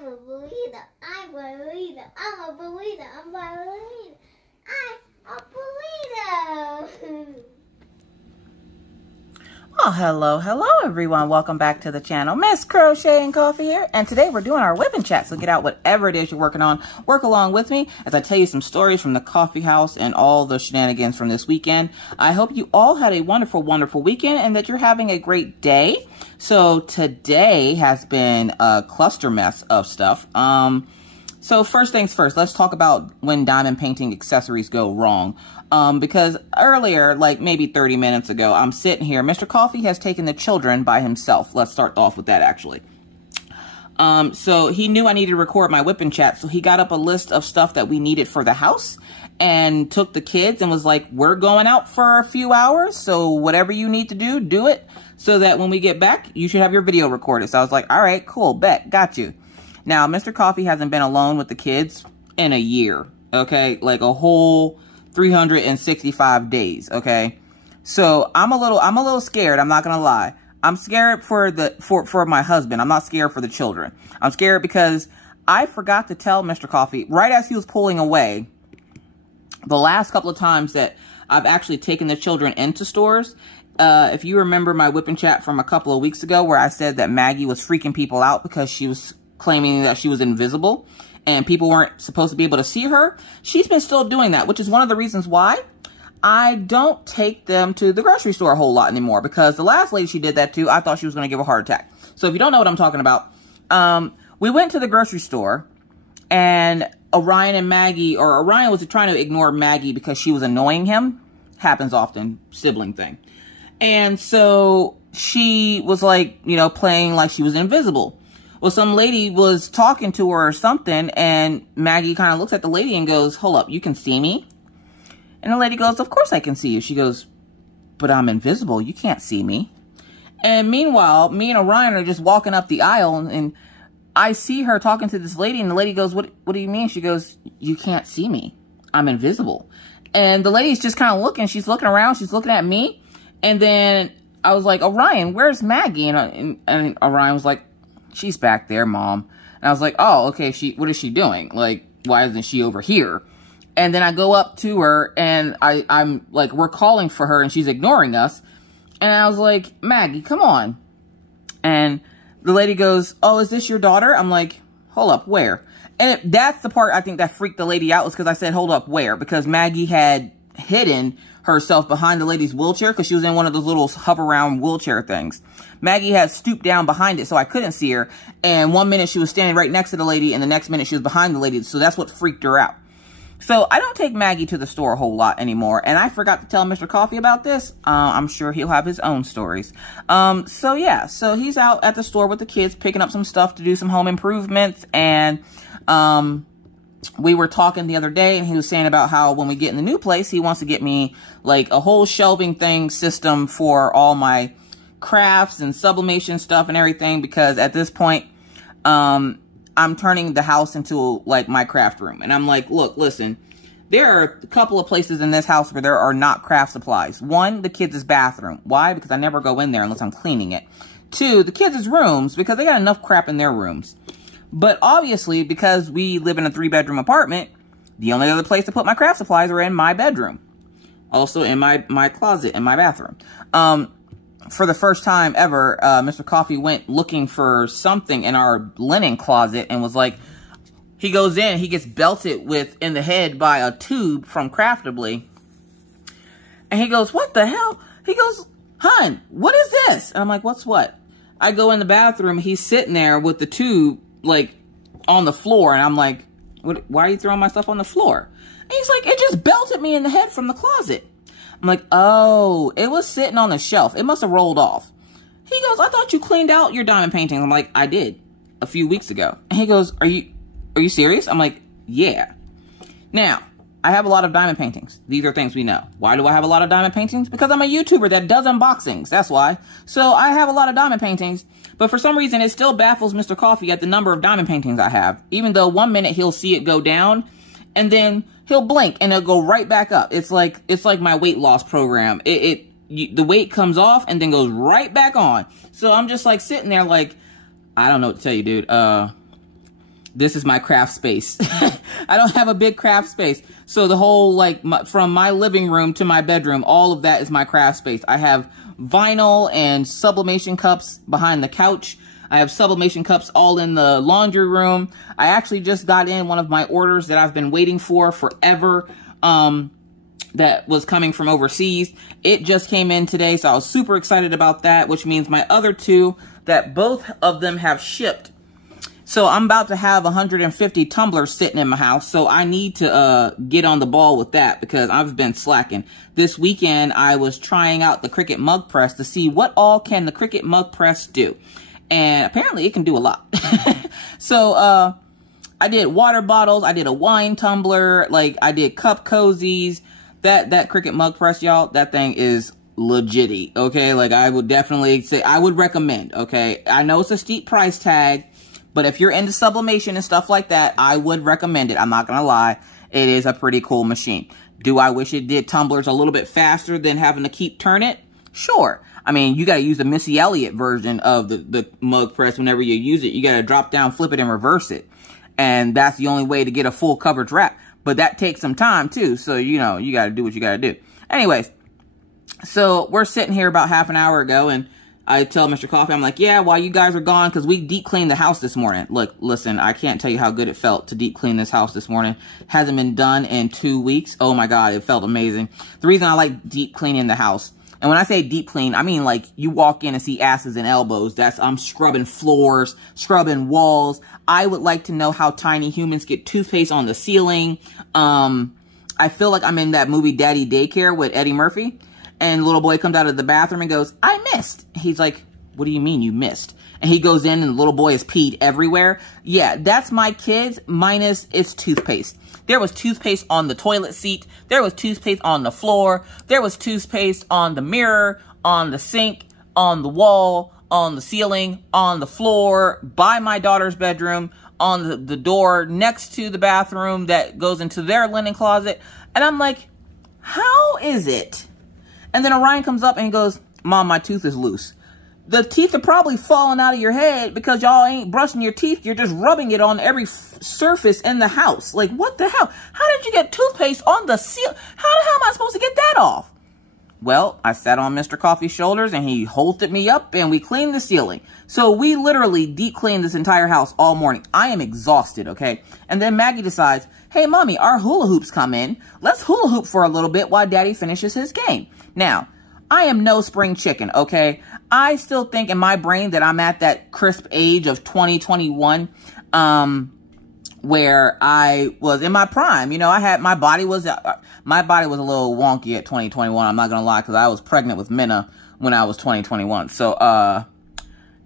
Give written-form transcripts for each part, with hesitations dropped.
I'm a believer. I'm a believer. I'm a believer. I'm a believer. I'm a believer. Oh, hello everyone. Welcome back to the channel. Miss Crocheting Coffee here, and today we're doing our whip and chat. So get out whatever it is you're working on, work along with me as I tell you some stories from the coffee house and all the shenanigans from this weekend. I hope you all had a wonderful weekend and that you're having a great day. So today has been a cluster mess of stuff. So first things first, let's talk about when diamond painting accessories go wrong. Because earlier, like maybe 30 minutes ago, I'm sitting here. Mr. Coffee has taken the children by himself. Let's start off with that, actually. So he knew I needed to record my whip and chat. So he got up a list of stuff that we needed for the house and took the kids and was like, we're going out for a few hours. So whatever you need to do, do it. So that when we get back, you should have your video recorded. So I was like, all right, cool, bet, got you. Now, Mr. Coffee hasn't been alone with the kids in a year, okay? Like a whole 365 days, okay? So I'm a little scared, I'm not gonna lie. I'm scared for my husband. I'm not scared for the children. I'm scared because I forgot to tell Mr. Coffee right as he was pulling away. The last couple of times that I've actually taken the children into stores, if you remember my whip and chat from a couple of weeks ago where I said that Maggie was freaking people out because she was claiming that she was invisible and people weren't supposed to be able to see her. She's been still doing that, which is one of the reasons why I don't take them to the grocery store a whole lot anymore, because the last lady she did that to, I thought she was going to give a heart attack. So if you don't know what I'm talking about, we went to the grocery store and Orion and Maggie, or Orion was trying to ignore Maggie because she was annoying him. Happens often, sibling thing. And so she was like, you know, playing like she was invisible. Well, some lady was talking to her or something, and Maggie kind of looks at the lady and goes, hold up, you can see me? And the lady goes, of course I can see you. She goes, but I'm invisible. You can't see me. And meanwhile, me and Orion are just walking up the aisle, and I see her talking to this lady, and the lady goes, what do you mean? She goes, you can't see me. I'm invisible. And the lady's just kind of looking. She's looking around. She's looking at me. And then I was like, Orion, where's Maggie? And Orion was like, she's back there, Mom. And I was like, oh, okay, what is she doing? Like, why isn't she over here? And then I go up to her, and I'm like, we're calling for her, and she's ignoring us. And I was like, Maggie, come on. And the lady goes, oh, is this your daughter? I'm like, hold up, where? And that's the part I think that freaked the lady out, was because I said, hold up, where? Because Maggie had hidden herself behind the lady's wheelchair because she was in one of those little hover around wheelchair things. Maggie had stooped down behind it so I couldn't see her. And 1 minute she was standing right next to the lady, and the next minute she was behind the lady. So that's what freaked her out. So I don't take Maggie to the store a whole lot anymore. And I forgot to tell Mr. Coffee about this. I'm sure he'll have his own stories. So yeah, so he's out at the store with the kids picking up some stuff to do some home improvements. And we were talking the other day, and he was saying about how when we get in the new place, he wants to get me like a whole shelving thing system for all my crafts and sublimation stuff and everything, because at this point, I'm turning the house into like my craft room. And I'm like, look, listen, there are a couple of places in this house where there are not craft supplies. One, the kids' bathroom. Why? Because I never go in there unless I'm cleaning it. Two, the kids' rooms, because they got enough crap in their rooms. But obviously, because we live in a 3-bedroom apartment, the only other place to put my craft supplies are in my bedroom. Also in my closet in my bathroom. For the first time ever, Mr. Coffee went looking for something in our linen closet and was like, he goes in, he gets belted in the head by a tube from Craftably. And he goes, what the hell? He goes, hun, what is this? And I'm like, what's what? I go in the bathroom, he's sitting there with the tube, like, on the floor. And I'm like, why are you throwing my stuff on the floor? And he's like, it just belted me in the head from the closet. I'm like, oh, it was sitting on the shelf. It must have rolled off. He goes, I thought you cleaned out your diamond painting. I'm like, I did a few weeks ago. And he goes, are you serious? I'm like, yeah. Now, I have a lot of diamond paintings. These are things we know. Why do I have a lot of diamond paintings? Because I'm a YouTuber that does unboxings. That's why. So I have a lot of diamond paintings. But for some reason, it still baffles Mr. Coffee at the number of diamond paintings I have. Even though 1 minute he'll see it go down, and then he'll blink and it'll go right back up. It's like my weight loss program. The weight comes off and then goes right back on. So I'm just like sitting there like, I don't know what to tell you, dude. this is my craft space. I don't have a big craft space. So the whole, like, from my living room to my bedroom, all of that is my craft space. I have vinyl and sublimation cups behind the couch. I have sublimation cups all in the laundry room. I actually just got in one of my orders that I've been waiting for forever, that was coming from overseas. It just came in today, so I was super excited about that, which means my other two, that both of them have shipped. So I'm about to have 150 tumblers sitting in my house, so I need to get on the ball with that because I've been slacking. This weekend, I was trying out the Cricut mug press to see what all can the Cricut mug press do. And apparently it can do a lot. So I did water bottles, I did a wine tumbler, like I did cup cozies. That Cricut mug press, y'all, that thing is legit-y, okay? Like, I would definitely say, I would recommend, okay? I know it's a steep price tag, but if you're into sublimation and stuff like that, I would recommend it. I'm not gonna lie. It is a pretty cool machine. Do I wish it did tumblers a little bit faster than having to keep turn it? Sure. I mean, you gotta use the Missy Elliott version of the mug press whenever you use it. You gotta drop down, flip it, and reverse it. And that's the only way to get a full coverage wrap. But that takes some time, too. So, you know, you got to do what you got to do. Anyways, so we're sitting here about half an hour ago, and I tell Mr. Coffee, I'm like, yeah, while you guys are gone, because we deep cleaned the house this morning. Look, listen, I can't tell you how good it felt to deep clean this house this morning. Hasn't been done in 2 weeks. Oh, my God, it felt amazing. The reason I like deep cleaning the house, and when I say deep clean, I mean like you walk in and see asses and elbows. I'm scrubbing floors, scrubbing walls. I would like to know how tiny humans get toothpaste on the ceiling. I feel like I'm in that movie Daddy Daycare with Eddie Murphy. And the little boy comes out of the bathroom and goes, I missed. He's like, what do you mean you missed? And he goes in and the little boy is peed everywhere. Yeah, that's my kids minus its toothpaste. There was toothpaste on the toilet seat. There was toothpaste on the floor. There was toothpaste on the mirror, on the sink, on the wall, on the ceiling, on the floor, by my daughter's bedroom, on the door next to the bathroom that goes into their linen closet. And I'm like, how is it? And then Orion comes up and he goes, Mom, my tooth is loose. The teeth are probably falling out of your head because y'all ain't brushing your teeth. You're just rubbing it on every surface in the house. Like, what the hell? How did you get toothpaste on the ceiling? How the hell am I supposed to get that off? Well, I sat on Mr. Coffee's shoulders and he holted me up and we cleaned the ceiling. So we literally deep cleaned this entire house all morning. I am exhausted, okay? And then Maggie decides, hey, Mommy, our hula hoops come in. Let's hula hoop for a little bit while Daddy finishes his game. Now, I am no spring chicken, okay? I still think in my brain that I'm at that crisp age of 2021, where I was in my prime. You know, my body was a little wonky at 2021. I'm not gonna lie, because I was pregnant with Minna when I was 2021. So,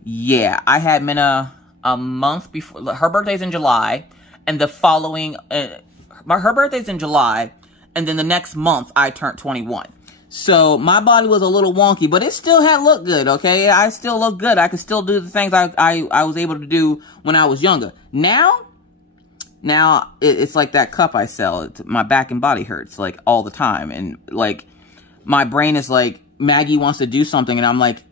yeah, I had Minna a month before. Her birthday's in July, and the following, her birthday's in July, and then the next month I turned 21. So my body was a little wonky, but it still had looked good, okay? I still look good. I could still do the things I was able to do when I was younger. Now it's like that cup I sell. My back and body hurts, like, all the time. And, like, my brain is like, Maggie wants to do something, and I'm like,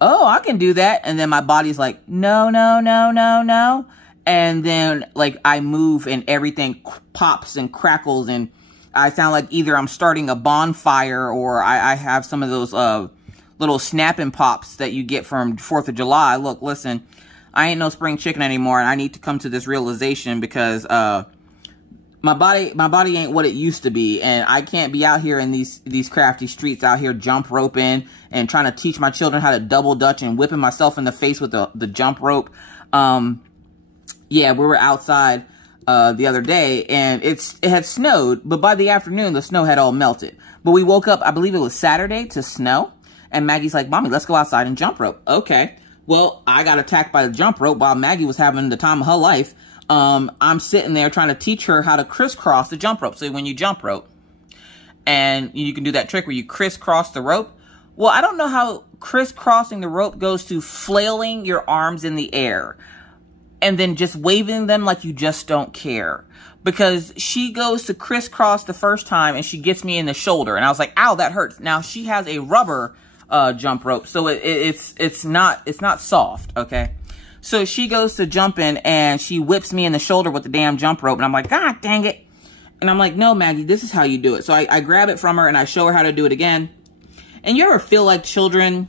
oh, I can do that. And then my body's like, no, no, no, no, no. And then, like, I move, and everything pops and crackles, and I sound like either I'm starting a bonfire or I have some of those little snapping pops that you get from 4th of July. Look, listen, I ain't no spring chicken anymore, and I need to come to this realization because my body ain't what it used to be, and I can't be out here in these crafty streets out here jump roping and trying to teach my children how to double dutch and whipping myself in the face with the jump rope. Yeah, we were outside the other day, and it had snowed, but by the afternoon, the snow had all melted. But we woke up, I believe it was Saturday, to snow, and Maggie's like, Mommy, let's go outside and jump rope. Okay. Well, I got attacked by the jump rope while Maggie was having the time of her life. I'm sitting there trying to teach her how to crisscross the jump rope. So when you jump rope, and you can do that trick where you crisscross the rope. Well, I don't know how crisscrossing the rope goes to flailing your arms in the air and then just waving them like you just don't care. Because she goes to crisscross the first time and she gets me in the shoulder. And I was like, ow, that hurts. Now, she has a rubber jump rope, so it's not soft, okay? So she goes to jump in and she whips me in the shoulder with the damn jump rope. And I'm like, God dang it. And I'm like, no, Maggie, this is how you do it. So I grab it from her and I show her how to do it again. And you ever feel like children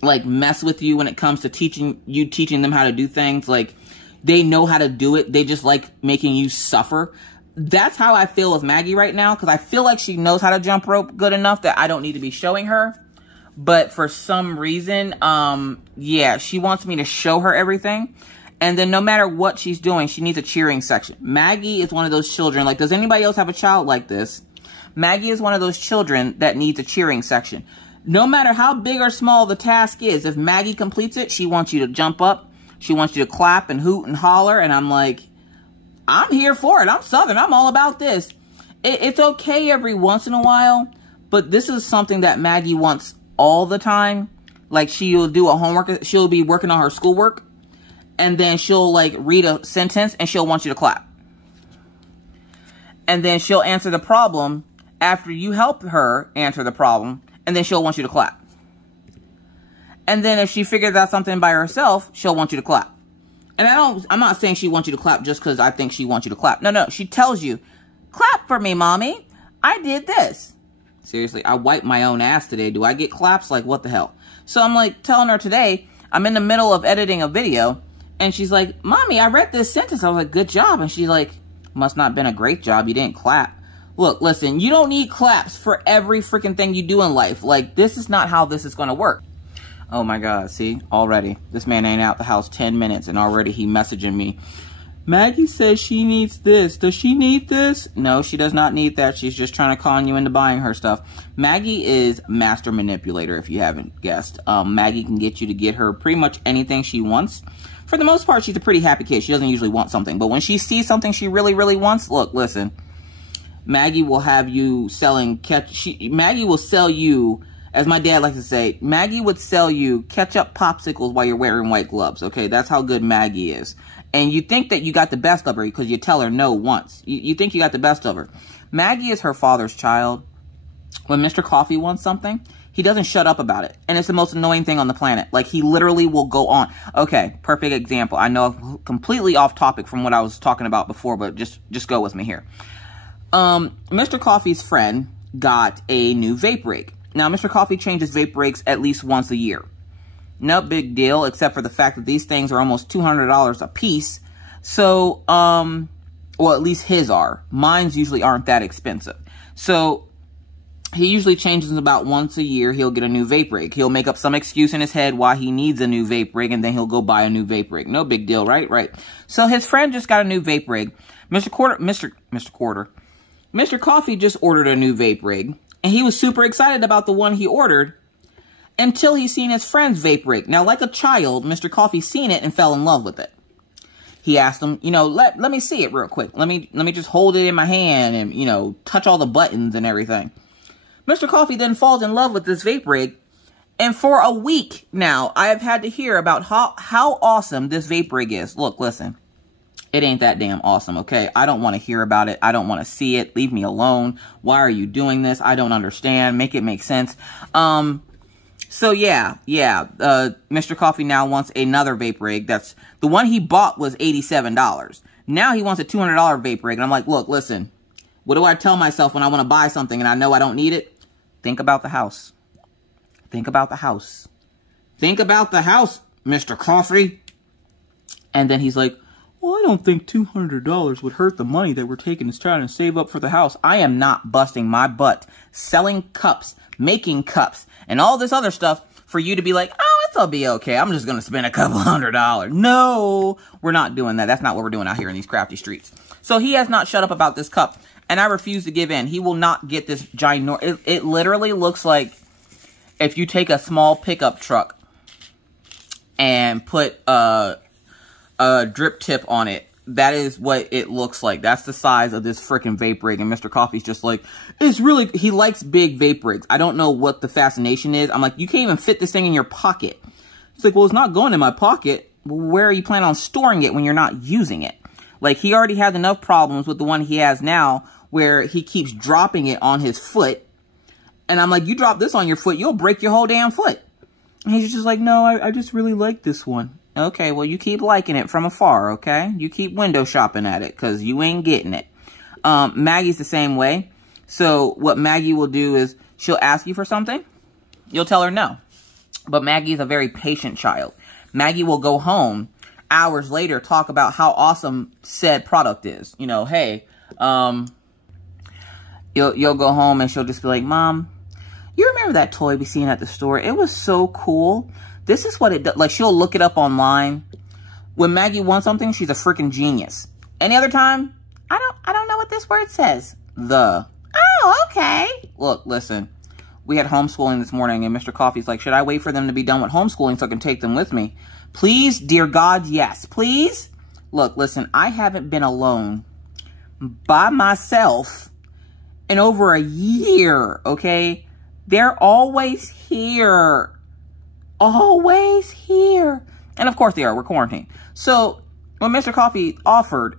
like mess with you when it comes to teaching them how to do things? Like they know how to do it. They just like making you suffer. That's how I feel with Maggie right now. Because I feel like she knows how to jump rope good enough that I don't need to be showing her. But for some reason, yeah, she wants me to show her everything. And then no matter what she's doing, she needs a cheering section. Maggie is one of those children. Like, does anybody else have a child like this? Maggie is one of those children that needs a cheering section. No matter how big or small the task is, if Maggie completes it, she wants you to jump up. She wants you to clap and hoot and holler. And I'm like, I'm here for it. I'm Southern. I'm all about this. It's okay every once in a while. But this is something that Maggie wants all the time. Like she'll do a homework. She'll be working on her schoolwork. And then she'll like read a sentence and she'll want you to clap. And then she'll answer the problem after you help her answer the problem. And then she'll want you to clap. And then if she figures out something by herself, she'll want you to clap. And I'm not saying she wants you to clap just because I think she wants you to clap. No. She tells you, clap for me, mommy. I did this. Seriously, I wiped my own ass today. Do I get claps? Like, what the hell? So I'm like telling her today, I'm in the middle of editing a video. And she's like, Mommy, I read this sentence. I was like, good job. And she's like, must not have been a great job. You didn't clap. Look, listen, you don't need claps for every freaking thing you do in life. Like, this is not how this is going to work. Oh my God, see, already. This man ain't out the house 10 minutes and already he messaging me. Maggie says she needs this. Does she need this? No, she does not need that. She's just trying to con you into buying her stuff. Maggie is master manipulator, if you haven't guessed. Maggie can get you to get her pretty much anything she wants. For the most part, she's a pretty happy kid. She doesn't usually want something. But when she sees something she really, really wants, look, listen. Maggie will have you selling... Maggie will sell you, as my dad likes to say, Maggie would sell you ketchup popsicles while you're wearing white gloves. Okay, that's how good Maggie is. And you think that you got the best of her because you tell her no once. You think you got the best of her. Maggie is her father's child. When Mr. Coffee wants something, he doesn't shut up about it. And it's the most annoying thing on the planet. Like, he literally will go on. Okay, perfect example. I know I'm completely off topic from what I was talking about before, but just go with me here. Mr. Coffee's friend got a new vape rig. Now, Mr. Coffee changes vape rigs at least once a year. No big deal, except for the fact that these things are almost $200 a piece. So, well, at least his are. Mine's usually aren't that expensive. So, he usually changes them about once a year. He'll get a new vape rig. He'll make up some excuse in his head why he needs a new vape rig, and then he'll go buy a new vape rig. No big deal, right? Right. So, his friend just got a new vape rig. Mr. Coffee just ordered a new vape rig, and he was super excited about the one he ordered until he seen his friend's vape rig. Now, like a child, Mr. Coffee seen it and fell in love with it. He asked him, you know, let me see it real quick. Let me just hold it in my hand and, you know, touch all the buttons and everything. Mr. Coffee then falls in love with this vape rig. And for a week now, I have had to hear about how awesome this vape rig is. Look, listen. It ain't that damn awesome, okay? I don't want to hear about it. I don't want to see it. Leave me alone. Why are you doing this? I don't understand. Make it make sense. So yeah, Mr. Coffee now wants another vape rig. That's the one he bought was $87. Now he wants a $200 vape rig. And I'm like, look, listen, what do I tell myself when I want to buy something and I know I don't need it? Think about the house. Think about the house. Think about the house, Mr. Coffee. And then he's like, well, I don't think $200 would hurt the money that we're taking to trying to save up for the house. I am not busting my butt selling cups, making cups, and all this other stuff for you to be like, oh, it'll be okay. I'm just going to spend a couple $100. No, we're not doing that. That's not what we're doing out here in these crafty streets. So he has not shut up about this cup, and I refuse to give in. He will not get this ginormous. It literally looks like if you take a small pickup truck and put a drip tip on it. That is what it looks like. That's the size of this freaking vape rig. And Mr. Coffee's just like, it's really, he likes big vape rigs. I don't know what the fascination is. I'm like, you can't even fit this thing in your pocket. He's like, well, it's not going in my pocket. Where are you planning on storing it when you're not using it? Like, he already has enough problems with the one he has now where he keeps dropping it on his foot. And I'm like, you drop this on your foot, you'll break your whole damn foot. And he's just like, no, I just really like this one. Okay, well, you keep liking it from afar, okay? You keep window shopping at it because you ain't getting it. Maggie's the same way. So what Maggie will do is she'll ask you for something. You'll tell her no. But Maggie is a very patient child. Maggie will go home hours later, talk about how awesome said product is. You know, hey, you'll go home and she'll just be like, Mom, you remember that toy we seen at the store? It was so cool. This is what it does. Like, she'll look it up online. When Maggie wants something, she's a freaking genius. Any other time, I don't know what this word says. Oh, okay. Look, listen. We had homeschooling this morning, and Mr. Coffee's like, should I wait for them to be done with homeschooling so I can take them with me? Please, dear God, yes. Please? Look, listen, I haven't been alone by myself in over a year, okay? They're always here. Always here. And of course they are. We're quarantined. So when Mr. Coffee offered,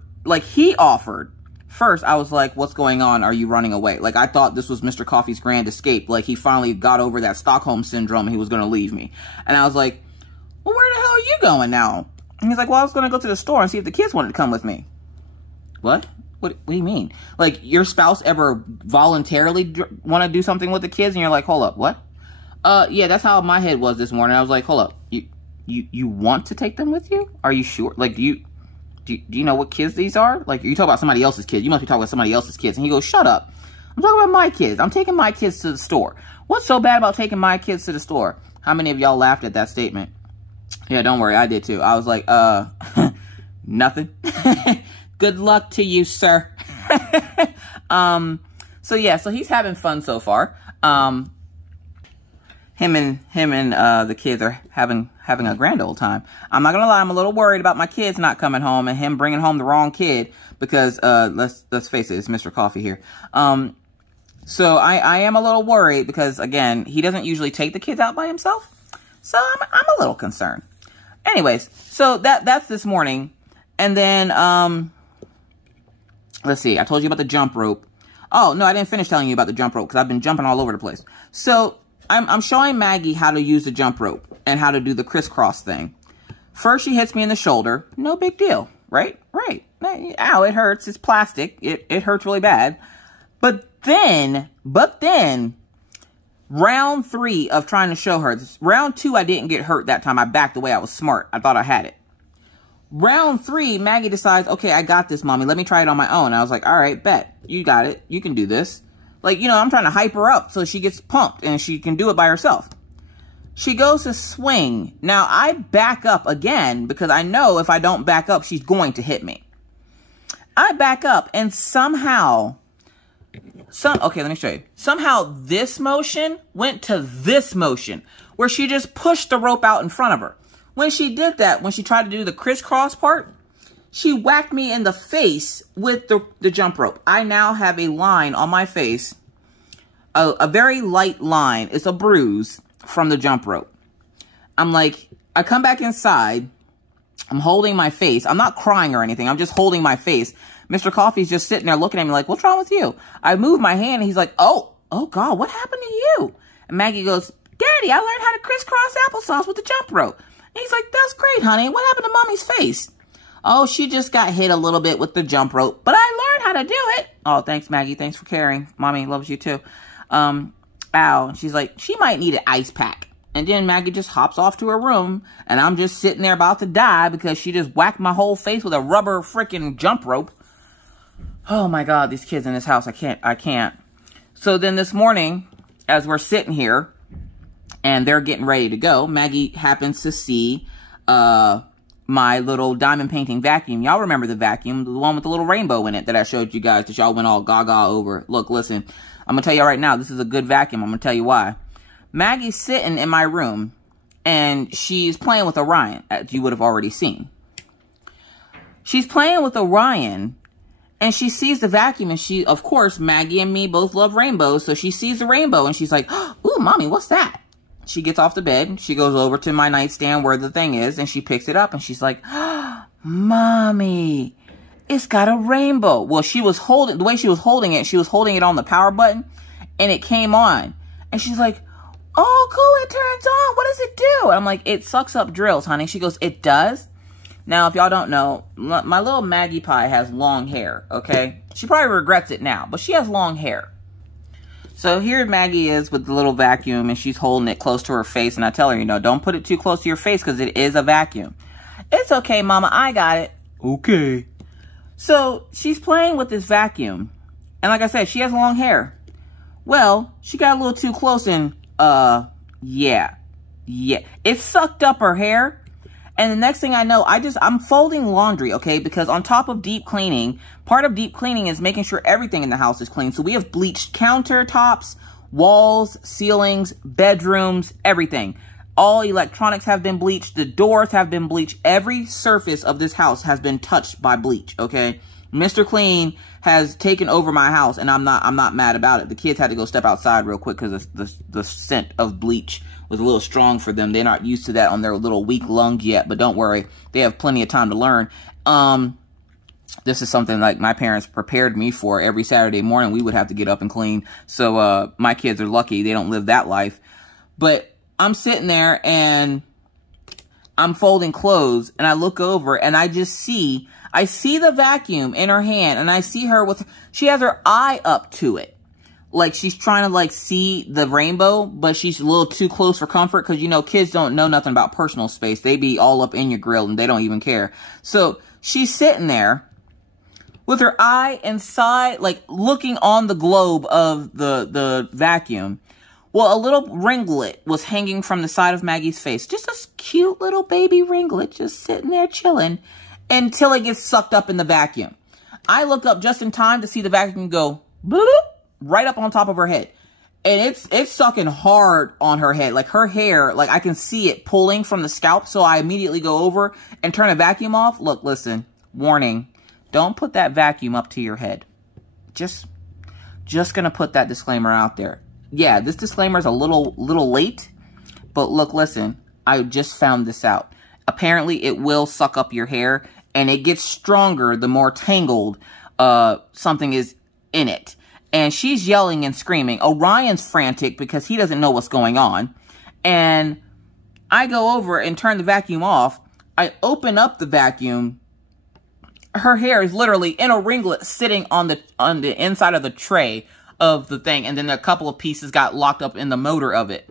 first I was like, what's going on? Are you running away? Like, I thought this was Mr. Coffee's grand escape. Like, he finally got over that Stockholm syndrome and he was going to leave me. And I was like, well, where the hell are you going now? And he's like, well, I was going to go to the store and see if the kids wanted to come with me. What? What do you mean? Like, your spouse ever voluntarily want to do something with the kids? And you're like, hold up, what? Yeah, that's how my head was this morning. I was like, hold up, you want to take them with you? Are you sure? Like, do you know what kids these are? Like, you talk about somebody else's kids. You must be talking about somebody else's kids. And he goes, shut up. I'm talking about my kids. I'm taking my kids to the store. What's so bad about taking my kids to the store? How many of y'all laughed at that statement? Yeah, don't worry. I did too. I was like, nothing. Good luck to you, sir. So yeah, so he's having fun so far. Him and the kids are having a grand old time. I'm not gonna lie, I'm a little worried about my kids not coming home and him bringing home the wrong kid because let's face it, it's Mr. Coffee here. So I am a little worried because, again, he doesn't usually take the kids out by himself. So I'm a little concerned. Anyways, so that's this morning. And then let's see, I told you about the jump rope. Oh no, I didn't finish telling you about the jump rope because I've been jumping all over the place. So I'm showing Maggie how to use the jump rope and how to do the crisscross thing. First, she hits me in the shoulder. No big deal, right? Right. Ow, it hurts. It's plastic. It hurts really bad. But then, round 3 of trying to show her. Round 2, I didn't get hurt that time. I backed away. I was smart. I thought I had it. Round 3, Maggie decides, okay, I got this, Mommy. Let me try it on my own. I was like, all right, bet. You got it. You can do this. Like, you know, I'm trying to hype her up so she gets pumped and she can do it by herself. She goes to swing. Now, I back up again because I know if I don't back up, she's going to hit me. I back up and somehow, okay, let me show you. Somehow this motion went to this motion where she just pushed the rope out in front of her. When she did that, when she tried to do the crisscross part, she whacked me in the face with the jump rope. I now have a line on my face, a very light line. It's a bruise from the jump rope. I'm like, I come back inside. I'm holding my face. I'm not crying or anything. I'm just holding my face. Mr. Coffee's just sitting there looking at me like, what's wrong with you? I move my hand and he's like, oh God, what happened to you? And Maggie goes, Daddy, I learned how to crisscross applesauce with the jump rope. And he's like, that's great, honey. What happened to Mommy's face? Oh, she just got hit a little bit with the jump rope, but I learned how to do it. Oh, thanks, Maggie. Thanks for caring. Mommy loves you too. Ow. And she's like, she might need an ice pack. And then Maggie just hops off to her room, and I'm just sitting there about to die because she just whacked my whole face with a rubber freaking jump rope. Oh my God, these kids in this house, I can't. So then this morning, as we're sitting here, and they're getting ready to go, Maggie happens to see my little diamond painting vacuum. Y'all remember the vacuum, the one with the little rainbow in it that I showed you guys that y'all went all gaga over. Look, listen, I'm going to tell you right now, this is a good vacuum. I'm going to tell you why. Maggie's sitting in my room, and she's playing with Orion, as you would have already seen. She's playing with Orion, and she sees the vacuum, and she, of course, Maggie and me both love rainbows, so she sees the rainbow, and she's like, ooh, Mommy, what's that? She gets off the bed, she goes over to my nightstand where the thing is, and she picks it up, and she's like, Mommy, it's got a rainbow. Well, she was holding, the way she was holding it on the power button, and it came on. And she's like, Oh, cool, it turns on. What does it do? I'm like, it sucks up drills, honey. She goes, it does? Now, if y'all don't know, my little Maggie Pie has long hair, okay? She probably regrets it now, but she has long hair. So here Maggie is with the little vacuum, and she's holding it close to her face, and I tell her, you know, don't put it too close to your face because it is a vacuum. It's okay, Mama, I got it. Okay. So she's playing with this vacuum, and like I said, she has long hair. Well, she got a little too close, and, yeah. It sucked up her hair. And the next thing I know, I'm folding laundry, okay? Because on top of deep cleaning, part of deep cleaning is making sure everything in the house is clean. So we have bleached countertops, walls, ceilings, bedrooms, everything. All electronics have been bleached. The doors have been bleached. Every surface of this house has been touched by bleach, okay? Mr. Clean has taken over my house, and I'm not mad about it. The kids had to go step outside real quick because the scent of bleach was a little strong for them. They're not used to that on their little weak lungs yet, but don't worry. They have plenty of time to learn. This is something like my parents prepared me for. Every Saturday morning, we would have to get up and clean. So my kids are lucky. They don't live that life. But I'm sitting there, and I'm folding clothes, and I look over, and I see the vacuum in her hand, and I see her she has her eye up to it. Like she's trying to like see the rainbow, but she's a little too close for comfort because, you know, kids don't know nothing about personal space. They be all up in your grill and they don't even care. So she's sitting there with her eye inside, like looking on the globe of the vacuum. Well, a little ringlet was hanging from the side of Maggie's face. Just a cute little baby ringlet just sitting there chilling until it gets sucked up in the vacuum. I look up just in time to see the vacuum go bloop, right up on top of her head. And it's sucking hard on her head. Like her hair, like I can see it pulling from the scalp. So I immediately go over and turn the vacuum off. Look, listen, warning. Don't put that vacuum up to your head. Just gonna put that disclaimer out there. Yeah, this disclaimer is a little late. But look, listen, I just found this out. Apparently it will suck up your hair. And it gets stronger the more tangled something is in it. And she's yelling and screaming. Orion's frantic because he doesn't know what's going on. And I go over and turn the vacuum off. I open up the vacuum. Her hair is literally in a ringlet sitting on the inside of the tray of the thing. And then a couple of pieces got locked up in the motor of it.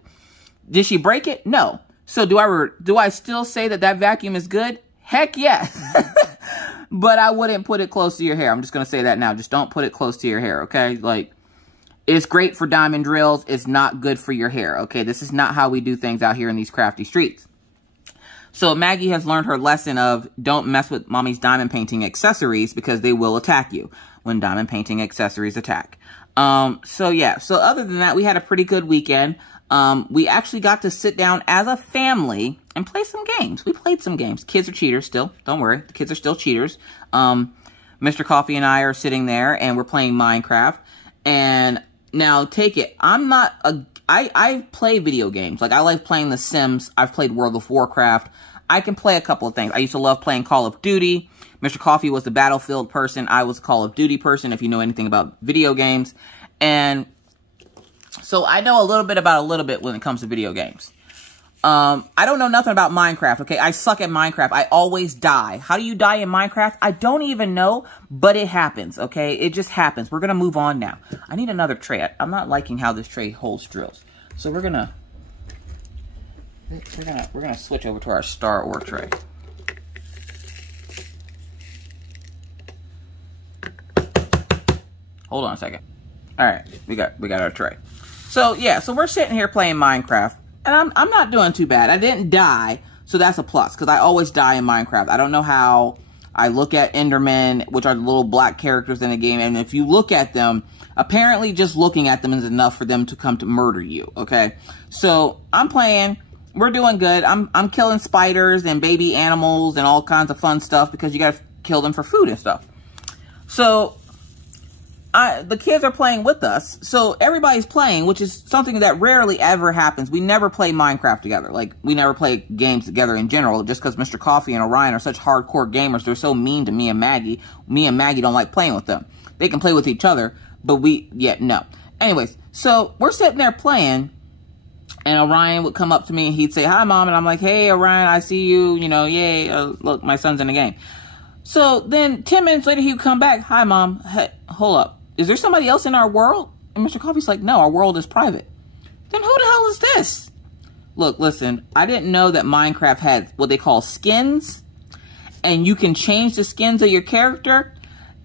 Did she break it? No. So do I still say that vacuum is good? Heck yes. But I wouldn't put it close to your hair. I'm just going to say that now. Just don't put it close to your hair, okay? Like, it's great for diamond drills. It's not good for your hair, okay? This is not how we do things out here in these crafty streets. So Maggie has learned her lesson of don't mess with mommy's diamond painting accessories because they will attack you when diamond painting accessories attack. So yeah. So other than that, we had a pretty good weekend. We actually got to sit down as a family and play some games. We played some games. Kids are cheaters still. Don't worry. The kids are still cheaters. Mr. Coffee and I are sitting there and we're playing Minecraft. And now take it. I play video games. Like I like playing The Sims. I've played World of Warcraft. I can play a couple of things. I used to love playing Call of Duty. Mr. Coffee was the Battlefield person. I was a Call of Duty person, if you know anything about video games. And so I know a little bit when it comes to video games. I don't know nothing about Minecraft, okay? I suck at Minecraft. I always die. How do you die in Minecraft? I don't even know, but it happens, okay? It just happens. We're going to move on now. I need another tray. I'm not liking how this tray holds drills. So we're going to switch over to our Star Ore tray. Hold on a second. All right, we got our tray. So yeah, so we're sitting here playing Minecraft, and I'm not doing too bad. I didn't die, so that's a plus because I always die in Minecraft. I don't know how. I look at Endermen, which are the little black characters in the game, and if you look at them, apparently just looking at them is enough for them to come to murder you. Okay, so I'm playing. We're doing good. I'm killing spiders and baby animals and all kinds of fun stuff because you gotta kill them for food and stuff. So the kids are playing with us. So everybody's playing, which is something that rarely ever happens. We never play Minecraft together. Like, we never play games together in general, just because Mr. Coffee and Orion are such hardcore gamers. They're so mean to me and Maggie. Me and Maggie don't like playing with them. They can play with each other, but no. Anyways, so we're sitting there playing, And Orion would come up to me and he'd say, hi, Mom. And I'm like, hey, Orion, I see you. You know, yay. Look, my son's in the game. So then 10 minutes later, he would come back. Hi, Mom. Hey, hold up. Is there somebody else in our world? And Mr. Coffee's like, no, our world is private. Then who the hell is this? Look, listen, I didn't know that Minecraft had what they call skins. And you can change the skins of your character.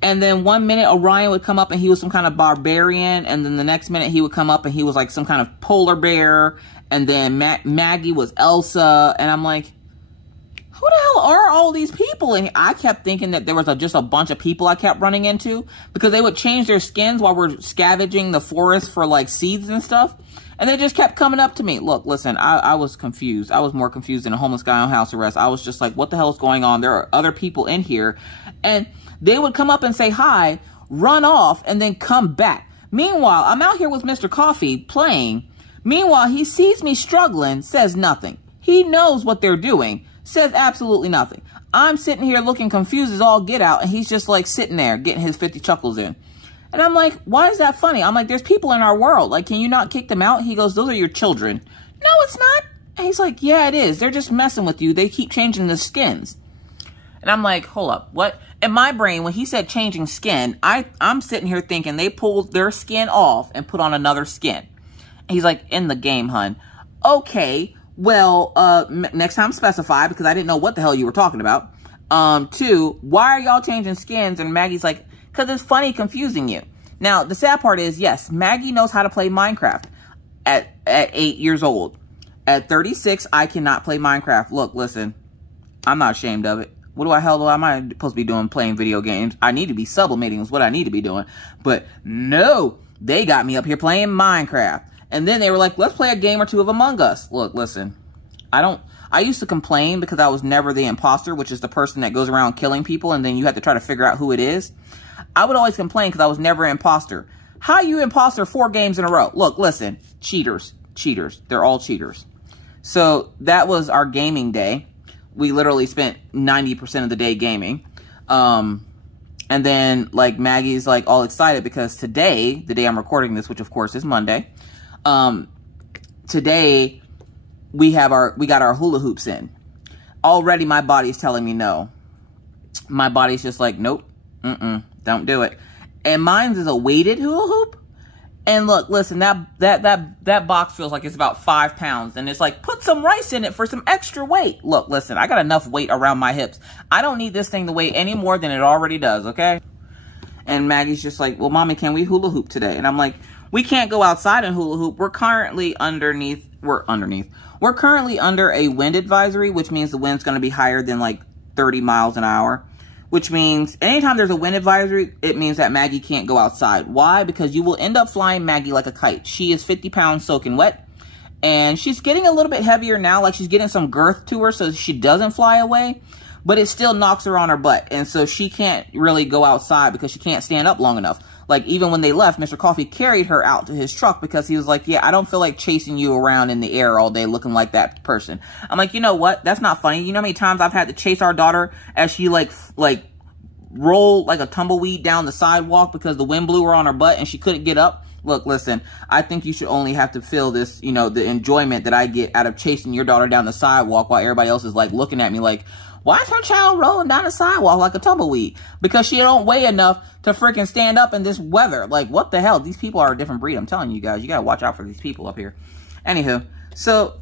And then 1 minute Orion would come up and he was some kind of barbarian. And then the next minute he would come up and he was like some kind of polar bear. And then Maggie was Elsa. And I'm like, who the hell are all these people? And I kept thinking that there was just a bunch of people I kept running into. Because they would change their skins while we're scavenging the forest for like seeds and stuff. And they just kept coming up to me. Look, listen, I was confused. I was more confused than a homeless guy on house arrest. I was just like, what the hell is going on? There are other people in here. And they would come up and say hi, run off, and then come back. Meanwhile, I'm out here with Mr. Coffee playing. Meanwhile, he sees me struggling, says nothing. He knows what they're doing, says absolutely nothing. I'm sitting here looking confused as all get out, and he's just like sitting there getting his 50 chuckles in. And I'm like, why is that funny? I'm like, there's people in our world. Like, can you not kick them out? He goes, those are your children. No, it's not. And he's like, yeah, it is. They're just messing with you. They keep changing the skins. And I'm like, hold up, what? In my brain, when he said changing skin, I'm sitting here thinking they pulled their skin off and put on another skin. And he's like, in the game, hun. Okay, well, next time specify, because I didn't know what the hell you were talking about. 2, why are y'all changing skins? And Maggie's like, because it's funny confusing you. Now, the sad part is, yes, Maggie knows how to play Minecraft at 8 years old. At 36, I cannot play Minecraft. Look, listen, I'm not ashamed of it. What the hell am I supposed to be doing playing video games? I need to be sublimating is what I need to be doing. But no, they got me up here playing Minecraft. And then they were like, let's play a game or two of Among Us. Look, listen, I used to complain because I was never the imposter, which is the person that goes around killing people and then you have to try to figure out who it is. I would always complain because I was never an imposter. How are you imposter 4 games in a row? Look, listen, cheaters. They're all cheaters. So that was our gaming day. We literally spent 90% of the day gaming. And then, like, Maggie's, like, all excited because today, the day I'm recording this, which, of course, is Monday, today, we got our hula hoops in. Already, my body's telling me no. My body's just like, nope, don't do it. And mine's is a weighted hula hoop. And look, listen, that box feels like it's about 5 pounds. And it's like, put some rice in it for some extra weight. Look, listen, I got enough weight around my hips. I don't need this thing to weigh any more than it already does, okay? And Maggie's just like, well, Mommy, can we hula hoop today? And I'm like, we can't go outside and hula hoop. We're currently under a wind advisory, which means the wind's going to be higher than like 30 miles an hour. Which means anytime there's a wind advisory, it means that Maggie can't go outside. Why? Because you will end up flying Maggie like a kite. She is 50 pounds soaking wet. And she's getting a little bit heavier now. Like she's getting some girth to her so she doesn't fly away. But it still knocks her on her butt. And so she can't really go outside because she can't stand up long enough. Like even when they left, Mr. Coffee carried her out to his truck because he was like, yeah, I don't feel like chasing you around in the air all day looking like that person. I'm like, you know what? That's not funny. You know how many times I've had to chase our daughter as she like rolled like a tumbleweed down the sidewalk because the wind blew her on her butt and she couldn't get up? Look, listen, I think you should only have to feel this, you know, the enjoyment that I get out of chasing your daughter down the sidewalk while everybody else is like looking at me like, why is her child rolling down the sidewalk like a tumbleweed? Because she don't weigh enough to freaking stand up in this weather. Like, what the hell? These people are a different breed. I'm telling you guys, you gotta watch out for these people up here. Anywho, so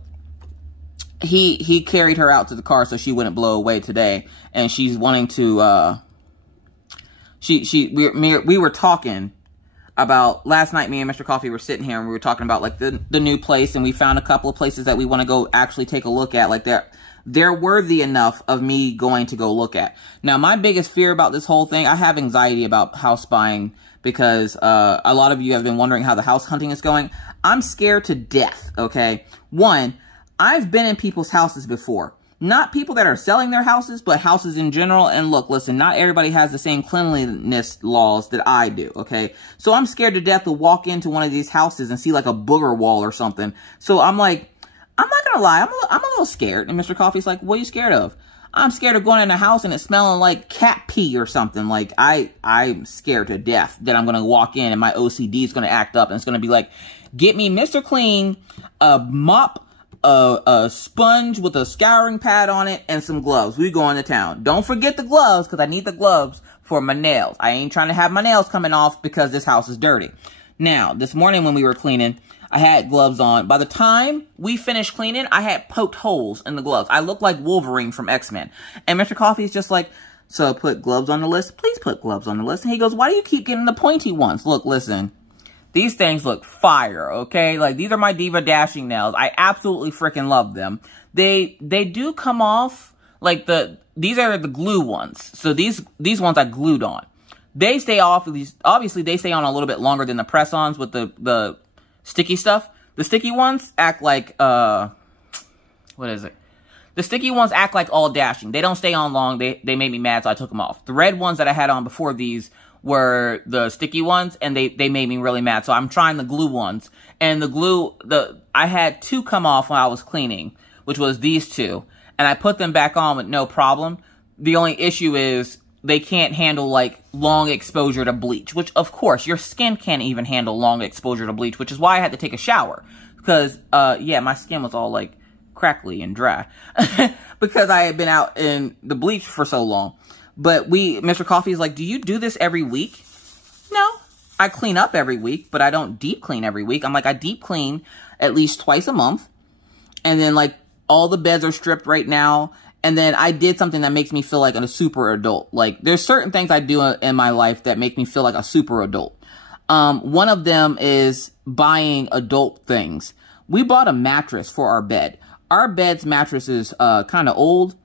he carried her out to the car so she wouldn't blow away today. And she's wanting to, we were talking about, last night me and Mr. Coffee were sitting here and we were talking about like the new place, and we found a couple of places that we want to go actually take a look at. Like they're worthy enough of me going to go look at. Now, my biggest fear about this whole thing, I have anxiety about house buying because a lot of you have been wondering how the house hunting is going. I'm scared to death, okay? One, I've been in people's houses before. Not people that are selling their houses, but houses in general. And look, listen, not everybody has the same cleanliness laws that I do, okay? So I'm scared to death to walk into one of these houses and see like a booger wall or something. So I'm like, I'm not gonna lie, I'm a little scared. And Mr. Coffee's like, what are you scared of? I'm scared of going in the house and it's smelling like cat pee or something. Like, I'm scared to death that I'm going to walk in and my OCD is going to act up and it's going to be like, get me Mr. Clean, a mop, a sponge with a scouring pad on it, and some gloves. We going to town. Don't forget the gloves, because I need the gloves for my nails. I ain't trying to have my nails coming off because this house is dirty. Now, this morning when we were cleaning, I had gloves on. By the time we finished cleaning, I had poked holes in the gloves. I looked like Wolverine from X-Men. And Mr. Coffee is just like, so put gloves on the list? Please put gloves on the list. And he goes, why do you keep getting the pointy ones? Look, listen. These things look fire, okay? Like, these are my Diva Dashing nails. I absolutely freaking love them. They do come off, like, these are the glue ones. So these ones I glued on. They stay off, obviously they stay on a little bit longer than the press-ons with the sticky stuff. The sticky ones act like, what is it? The sticky ones act like all dashing. They don't stay on long. They made me mad, so I took them off. The red ones that I had on before these were the sticky ones, and they made me really mad. So I'm trying the glue ones. And the glue, I had 2 come off when I was cleaning, which was these 2. And I put them back on with no problem. The only issue is they can't handle, like, long exposure to bleach. Which, of course, your skin can't even handle long exposure to bleach, which is why I had to take a shower. Because, yeah, my skin was all, like, crackly and dry. Because I had been out in the bleach for so long. But Mr. Coffee is like, do you do this every week? No. I clean up every week, but I don't deep clean every week. I'm like, I deep clean at least twice a month. And then, like, all the beds are stripped right now. And then I did something that makes me feel like a super adult. Like, there's certain things I do in my life that make me feel like a super adult. One of them is buying adult things. We bought a mattress for our bed. Our bed's mattress is kind of old.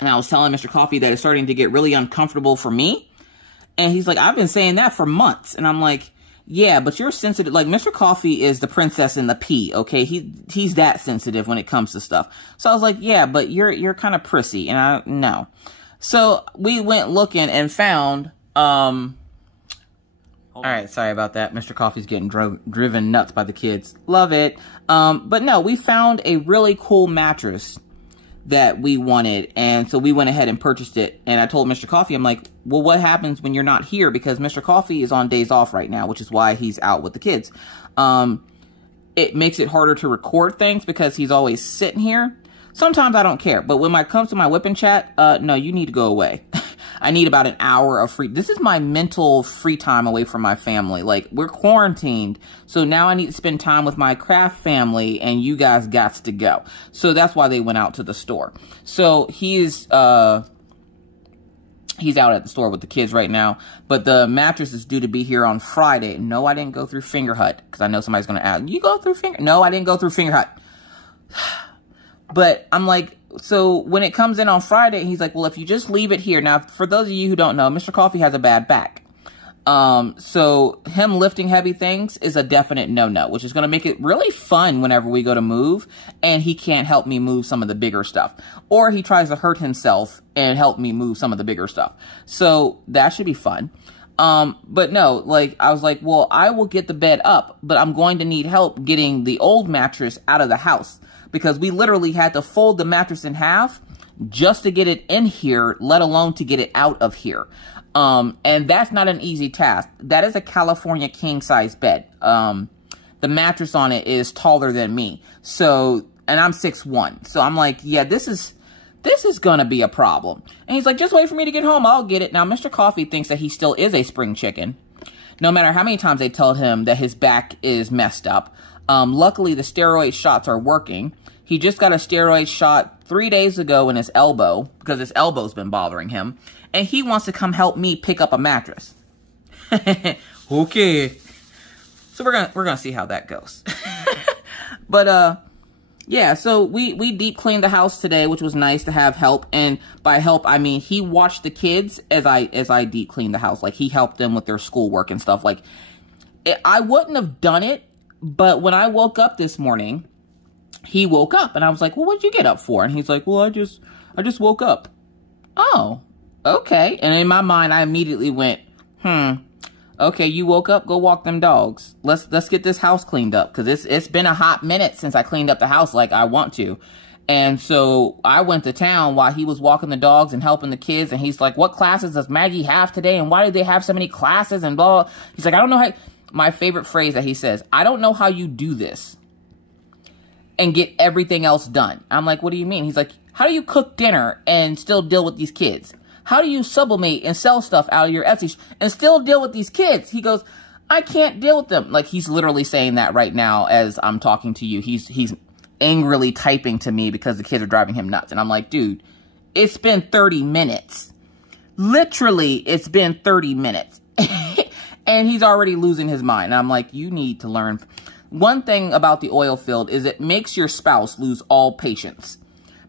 And I was telling Mr. Coffee that it's starting to get really uncomfortable for me. And he's like, I've been saying that for months. And I'm like, yeah, but you're sensitive. Like, Mr. Coffee is the princess in the pea, okay? He's that sensitive when it comes to stuff. So I was like, yeah, but you're kind of prissy. And no. So we went looking and found, all right, sorry about that. Mr. Coffee's getting driven nuts by the kids. Love it. But no, we found a really cool mattress that we wanted, and so we went ahead and purchased it. And I told Mr. Coffee, I'm like, well, what happens when you're not here? Because Mr. Coffee is on days off right now, which is why he's out with the kids. It makes it harder to record things because he's always sitting here. Sometimes I don't care, but when it comes to my whipping chat, no, you need to go away. I need about an hour of free. This is my mental free time away from my family. Like, we're quarantined. So now I need to spend time with my craft family, and you guys got to go. So that's why they went out to the store. So he's out at the store with the kids right now. But the mattress is due to be here on Friday. No, I didn't go through Finger Hut, because I know somebody's going to ask, you go through Finger? No, I didn't go through Finger Hut. But I'm like, so when it comes in on Friday, he's like, well, if you just leave it here. Now, for those of you who don't know, Mr. Coffee has a bad back. So him lifting heavy things is a definite no-no, which is going to make it really fun whenever we go to move, and he can't help me move some of the bigger stuff. Or he tries to hurt himself and help me move some of the bigger stuff. So that should be fun. But no, like, I was like, well, I will get the bed up, but I'm going to need help getting the old mattress out of the house. Because we literally had to fold the mattress in half just to get it in here, let alone to get it out of here. And that's not an easy task. That is a California king-size bed. The mattress on it is taller than me. So, and I'm 6'1". So I'm like, yeah, this is gonna be a problem. And he's like, just wait for me to get home, I'll get it. Now, Mr. Coffee thinks that he still is a spring chicken. No matter how many times they tell him that his back is messed up. Luckily, the steroid shots are working. He just got a steroid shot 3 days ago in his elbow because his elbow's been bothering him. And he wants to come help me pick up a mattress. Okay. So we're gonna see how that goes. But yeah, so we deep cleaned the house today, which was nice to have help. And by help, I mean he watched the kids as I deep cleaned the house. Like, he helped them with their schoolwork and stuff. Like, I wouldn't have done it, but when I woke up this morning, he woke up, and I was like, well, what'd you get up for? And he's like, well, I just woke up. Oh, okay. And in my mind, I immediately went, okay, you woke up, go walk them dogs. Let's get this house cleaned up, because it's been a hot minute since I cleaned up the house like I want to. And so I went to town while he was walking the dogs and helping the kids. And he's like, what classes does Maggie have today? And why do they have so many classes? And blah. He's like, I don't know how. My favorite phrase that he says, I don't know how you do this and get everything else done. I'm like, what do you mean? He's like, how do you cook dinner and still deal with these kids? How do you sublimate and sell stuff out of your Etsy and still deal with these kids? He goes, I can't deal with them. Like, he's literally saying that right now as I'm talking to you. He's angrily typing to me because the kids are driving him nuts. And I'm like, dude, it's been 30 minutes. Literally, it's been 30 minutes. And he's already losing his mind. And I'm like, you need to learn. One thing about the oil field is it makes your spouse lose all patience.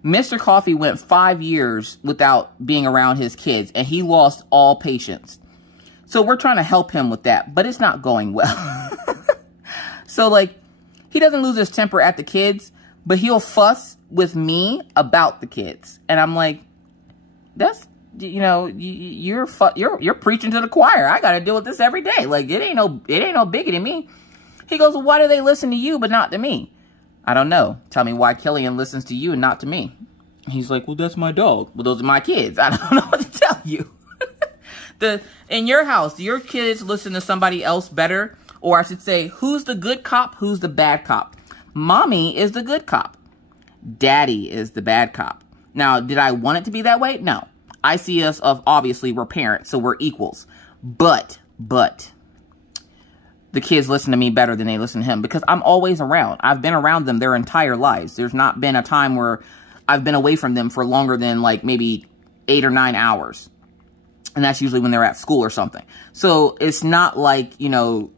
Mr. Coffee went 5 years without being around his kids, and he lost all patience. So we're trying to help him with that, but it's not going well. So, like, he doesn't lose his temper at the kids, but he'll fuss with me about the kids. And I'm like, that's, you know, you're preaching to the choir. I got to deal with this every day. Like, it ain't no biggie to me. He goes, well, why do they listen to you but not to me? I don't know. Tell me why Killian listens to you and not to me. He's like, well, that's my dog. Well, those are my kids. I don't know what to tell you. In your house, do your kids listen to somebody else better? Or I should say, who's the good cop? Who's the bad cop? Mommy is the good cop. Daddy is the bad cop. Now, did I want it to be that way? No. I see us obviously we're parents, so we're equals. But the kids listen to me better than they listen to him because I'm always around. I've been around them their entire lives. There's not been a time where I've been away from them for longer than like maybe 8 or 9 hours. And that's usually when they're at school or something. So it's not like, you know,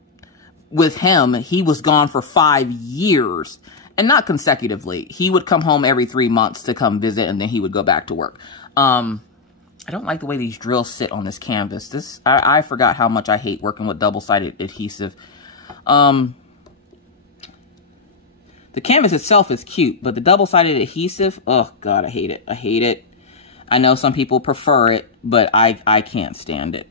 with him, he was gone for 5 years and not consecutively. He would come home every 3 months to come visit and then he would go back to work. I don't like the way these drills sit on this canvas. I forgot how much I hate working with double-sided adhesive. The canvas itself is cute, but the double-sided adhesive, oh God, I hate it. I hate it. I know some people prefer it, but I can't stand it.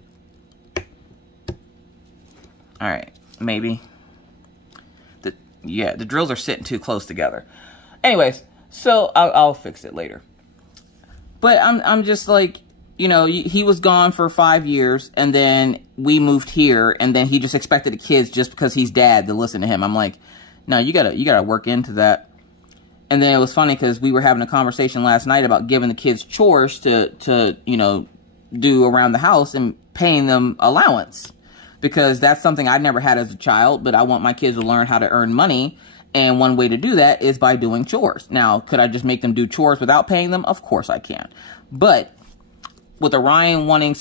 All right, maybe. Yeah, the drills are sitting too close together. Anyways, so I'll fix it later. But I'm just like, you know, he was gone for 5 years, and then we moved here, and then he just expected the kids just because he's dad to listen to him. I'm like, no, you gotta work into that. And then it was funny because we were having a conversation last night about giving the kids chores to you know, do around the house and paying them allowance. Because that's something I never had as a child, but I want my kids to learn how to earn money. And one way to do that is by doing chores. Now, could I just make them do chores without paying them? Of course I can. But with Orion wanting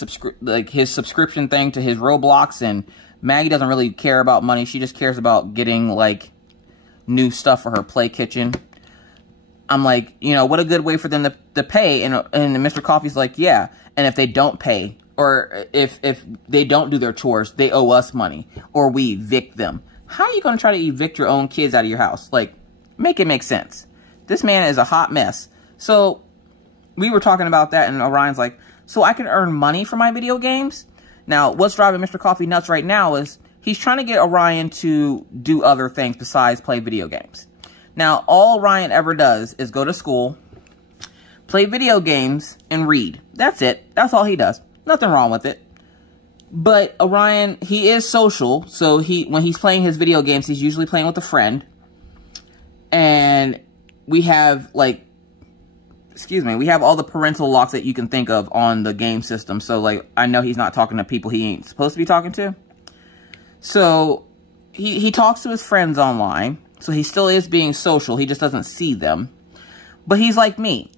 his subscription thing to his Roblox, and Maggie doesn't really care about money. She just cares about getting, like, new stuff for her play kitchen. I'm like, you know, what a good way for them to pay. And Mr. Coffee's like, yeah. And if they don't pay, or if they don't do their chores, they owe us money, or we evict them. How are you going to try to evict your own kids out of your house? Like, make it make sense. This man is a hot mess. So we were talking about that, and Orion's like, so I can earn money for my video games? Now, what's driving Mr. Coffee nuts right now is he's trying to get Orion to do other things besides play video games. Now, all Orion ever does is go to school, play video games, and read. That's it. That's all he does. Nothing wrong with it. But Orion, he is social, so when he's playing his video games, he's usually playing with a friend. And we have, like, we have all the parental locks that you can think of on the game system. So, like, I know he's not talking to people he ain't supposed to be talking to. So, he talks to his friends online. So, he still is being social. He just doesn't see them. But he's like me.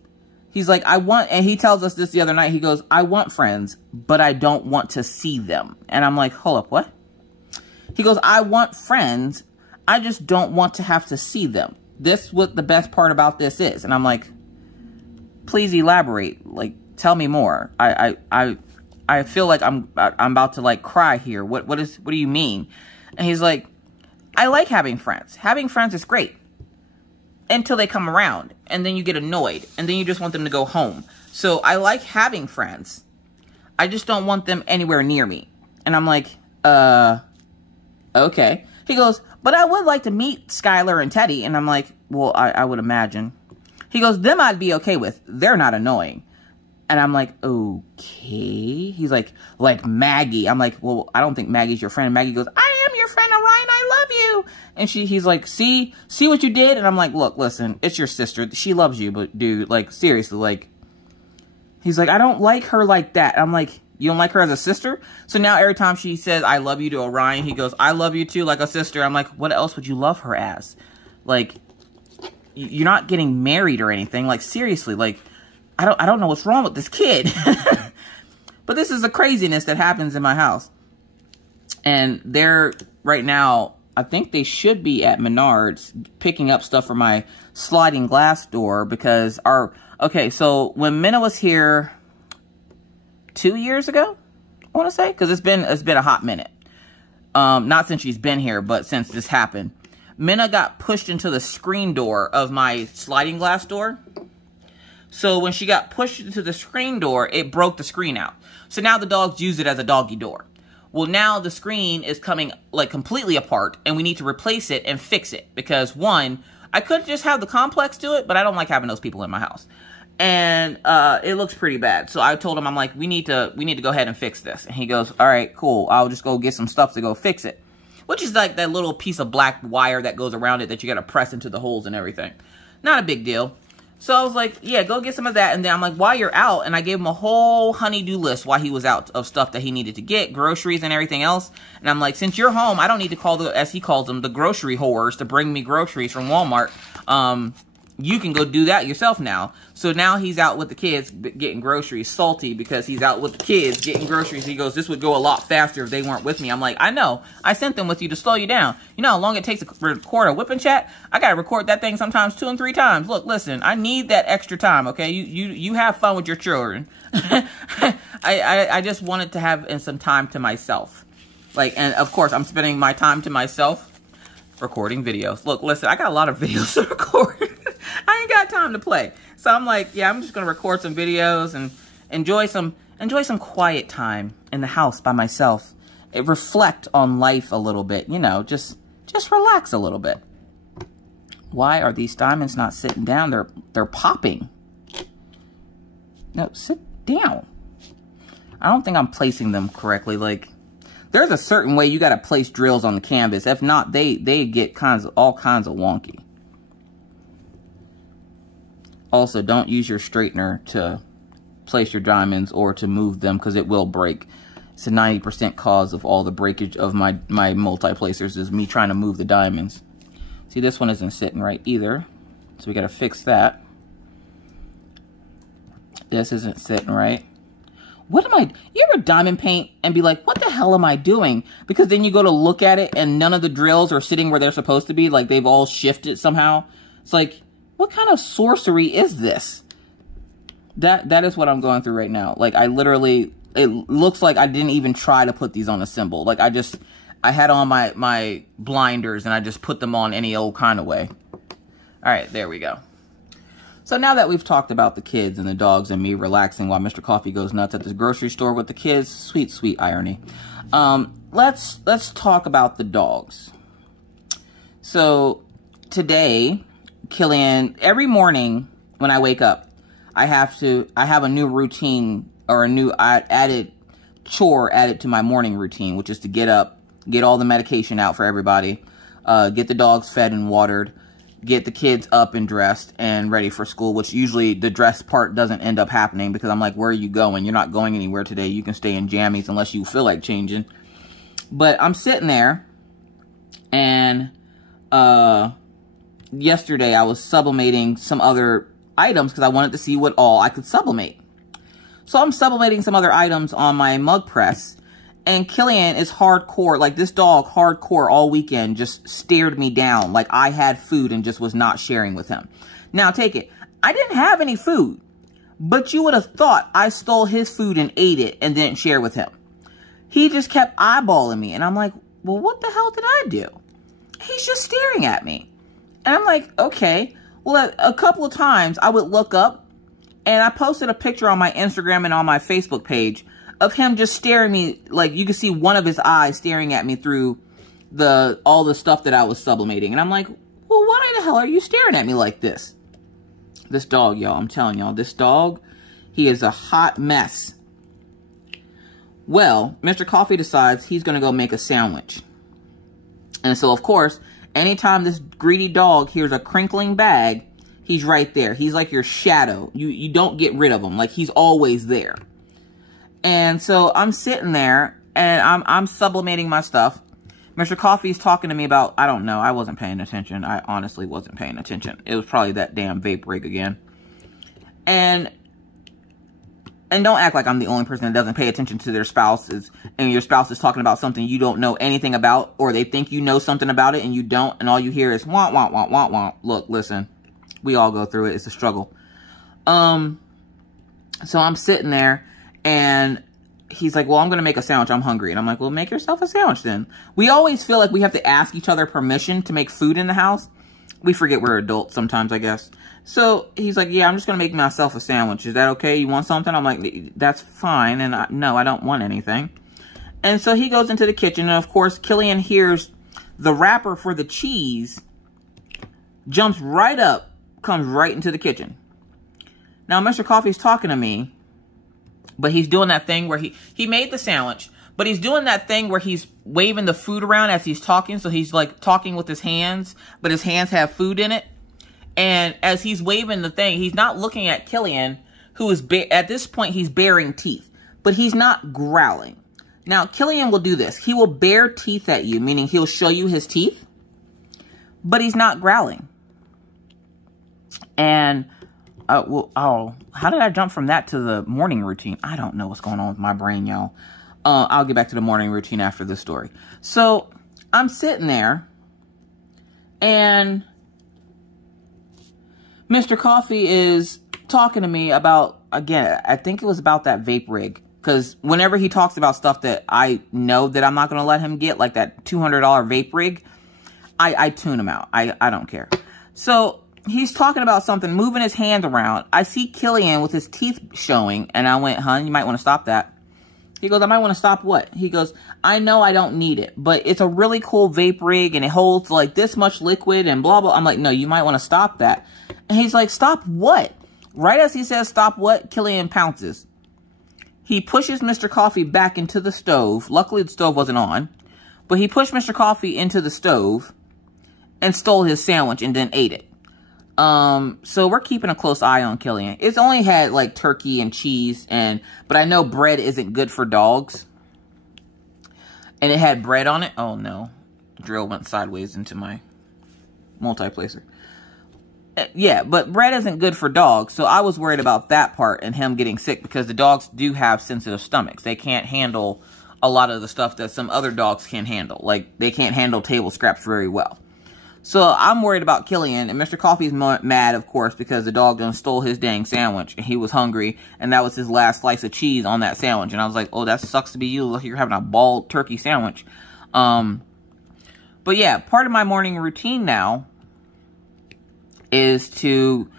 He's like, and he tells us this the other night. He goes, I want friends, but I don't want to see them. And I'm like, hold up, what? He goes, I want friends. I just don't want to have to see them. This what the best part about this is. And I'm like, please elaborate. Like, tell me more. I feel like I'm about to, like, cry here. What do you mean? And he's like, I like having friends. Having friends is great. Until they come around, and then you get annoyed, and then you just want them to go home. So I like having friends. I just don't want them anywhere near me. And I'm like, okay. He goes, but I would like to meet Skylar and Teddy. And I'm like, well, I would imagine. He goes, them I'd be okay with. They're not annoying. And I'm like, okay. He's like Maggie. I'm like, well, I don't think Maggie's your friend. Maggie goes, I am your friend, Orion. I love you. And he's like, see what you did? And I'm like, look, listen, it's your sister. She loves you, but dude, like, seriously, like, he's like, I don't like her like that. I'm like, you don't like her as a sister? So now every time she says, I love you to Orion, he goes, I love you too, like a sister. I'm like, what else would you love her as? Like, you're not getting married or anything. Like, seriously, like, I don't know what's wrong with this kid. But this is the craziness that happens in my house. And they're, right now, I think they should be at Menards picking up stuff for my sliding glass door because okay, so when Minna was here 2 years ago, I want to say, because it's been a hot minute. Not since she's been here, but since this happened. Minna got pushed into the screen door of my sliding glass door. So when she got pushed into the screen door, it broke the screen out. So now the dogs use it as a doggy door. Well, now the screen is coming like completely apart and we need to replace it and fix it. Because one, I could just have the complex do it, but I don't like having those people in my house. And it looks pretty bad. So I told him, I'm like, we need to go ahead and fix this. And he goes, all right, cool. I'll just go get some stuff to go fix it. Which is like that little piece of black wire that goes around it that you got to press into the holes and everything. Not a big deal. So I was like, yeah, go get some of that. And then I'm like, while you're out, and I gave him a whole honey-do list while he was out of stuff that he needed to get, groceries and everything else. And I'm like, since you're home, I don't need to call the, as he calls them, the grocery whores to bring me groceries from Walmart. You can go do that yourself now. So now he's out with the kids getting groceries, salty because he's out with the kids getting groceries. He goes, this would go a lot faster if they weren't with me. I'm like, I know. I sent them with you to slow you down. You know how long it takes to record a whipping chat? I got to record that thing sometimes 2 and 3 times. Look, listen, I need that extra time, okay? You have fun with your children. I just wanted to have some time to myself. Like, and of course, I'm spending my time to myself recording videos. Look, listen, I got a lot of videos to record. I ain't got time to play. So I'm like, yeah, I'm just going to record some videos and enjoy some quiet time in the house by myself. Reflect on life a little bit, you know, just relax a little bit. Why are these diamonds not sitting down? They're popping. No, sit down. I don't think I'm placing them correctly. Like, there's a certain way you got to place drills on the canvas. If not, they get all kinds of wonky. Also, don't use your straightener to place your diamonds or to move them because it will break. It's a 90% cause of all the breakage of my multi-placers is me trying to move the diamonds. See, this one isn't sitting right either. So we got to fix that. This isn't sitting right. What am I... You ever diamond paint and be like, what the hell am I doing? Because then you go to look at it and none of the drills are sitting where they're supposed to be. Like they've all shifted somehow. It's like... What kind of sorcery is this? That is what I'm going through right now. Like, I literally, it looks like I didn't even try to put these on a symbol. Like, I had on my blinders and I just put them on any old kind of way. All right, there we go. So now that we've talked about the kids and the dogs and me relaxing while Mr. Coffee goes nuts at the grocery store with the kids, sweet, sweet irony. Let's talk about the dogs. So today... Killian, every morning when I wake up, I have a new routine or a new added chore added to my morning routine, which is to get up, get all the medication out for everybody, get the dogs fed and watered, get the kids up and dressed and ready for school, which usually the dress part doesn't end up happening because I'm like, where are you going? You're not going anywhere today. You can stay in jammies unless you feel like changing. But I'm sitting there and, yesterday I was sublimating some other items because I wanted to see what all I could sublimate. So I'm sublimating some other items on my mug press, and Killian is hardcore, like this dog hardcore all weekend just stared me down like I had food and just was not sharing with him. Now take it, I didn't have any food, but you would have thought I stole his food and ate it and didn't share with him. He just kept eyeballing me and I'm like, well, what the hell did I do? He's just staring at me. And I'm like, okay. Well, a couple of times I would look up and I posted a picture on my Instagram and on my Facebook page of him just staring me. Like you could see one of his eyes staring at me through all the stuff that I was sublimating. And I'm like, well, why the hell are you staring at me like this? This dog, y'all, I'm telling y'all, this dog, he is a hot mess. Well, Mr. Coffee decides he's going to go make a sandwich. And so, of course, anytime this greedy dog hears a crinkling bag, he's right there. He's like your shadow. You don't get rid of him. Like, he's always there. And so I'm sitting there and I'm sublimating my stuff. Mr. Coffee's talking to me about, I don't know. I wasn't paying attention. I honestly wasn't paying attention. It was probably that damn vape rig again. And don't act like I'm the only person that doesn't pay attention to their spouses, and your spouse is talking about something you don't know anything about, or they think you know something about it and you don't, and all you hear is wah, wah, wah, wah, wah. Look, listen, we all go through it. It's a struggle. So I'm sitting there and he's like, well, I'm going to make a sandwich. I'm hungry. And I'm like, well, make yourself a sandwich then. We always feel like we have to ask each other permission to make food in the house. We forget we're adults sometimes, I guess. So he's like, yeah, I'm just going to make myself a sandwich. Is that okay? You want something? I'm like, that's fine. And no, I don't want anything. And so he goes into the kitchen. And of course, Killian hears the wrapper for the cheese, jumps right up, comes right into the kitchen. Now, Mr. Coffee's talking to me, but he's doing that thing where he made the sandwich, but he's doing that thing where he's waving the food around as he's talking. So he's like talking with his hands, but his hands have food in it. And as he's waving the thing, he's not looking at Killian, who is, at this point, he's baring teeth, but he's not growling. Now, Killian will do this. He will bare teeth at you, meaning he'll show you his teeth, but he's not growling. And how did I jump from that to the morning routine? I don't know what's going on with my brain, y'all. I'll get back to the morning routine after this story. So I'm sitting there and Mr. Coffee is talking to me about, again, I think it was about that vape rig. Because whenever he talks about stuff that I know that I'm not going to let him get, like that $200 vape rig, I tune him out. I don't care. So he's talking about something, moving his hand around. I see Killian with his teeth showing, and I went, hon, you might want to stop that. He goes, I might want to stop what? He goes, I know I don't need it, but it's a really cool vape rig, and it holds like this much liquid and blah, blah. I'm like, no, you might want to stop that. And he's like, stop what? Right as he says, stop what? Killian pounces. He pushes Mr. Coffee back into the stove. Luckily, the stove wasn't on, but he pushed Mr. Coffee into the stove and stole his sandwich and then ate it. So we're keeping a close eye on Killian. It's only had like turkey and cheese but I know bread isn't good for dogs. And it had bread on it. Oh no. The drill went sideways into my multiplacer. Yeah, but bread isn't good for dogs. So I was worried about that part and him getting sick because the dogs do have sensitive stomachs. They can't handle a lot of the stuff that some other dogs can handle. Like they can't handle table scraps very well. So I'm worried about Killian, and Mr. Coffee's mad, of course, because the dog done stole his dang sandwich, and he was hungry, and that was his last slice of cheese on that sandwich. And I was like, oh, that sucks to be you. Look, you're having a bald turkey sandwich. But yeah, part of my morning routine now is to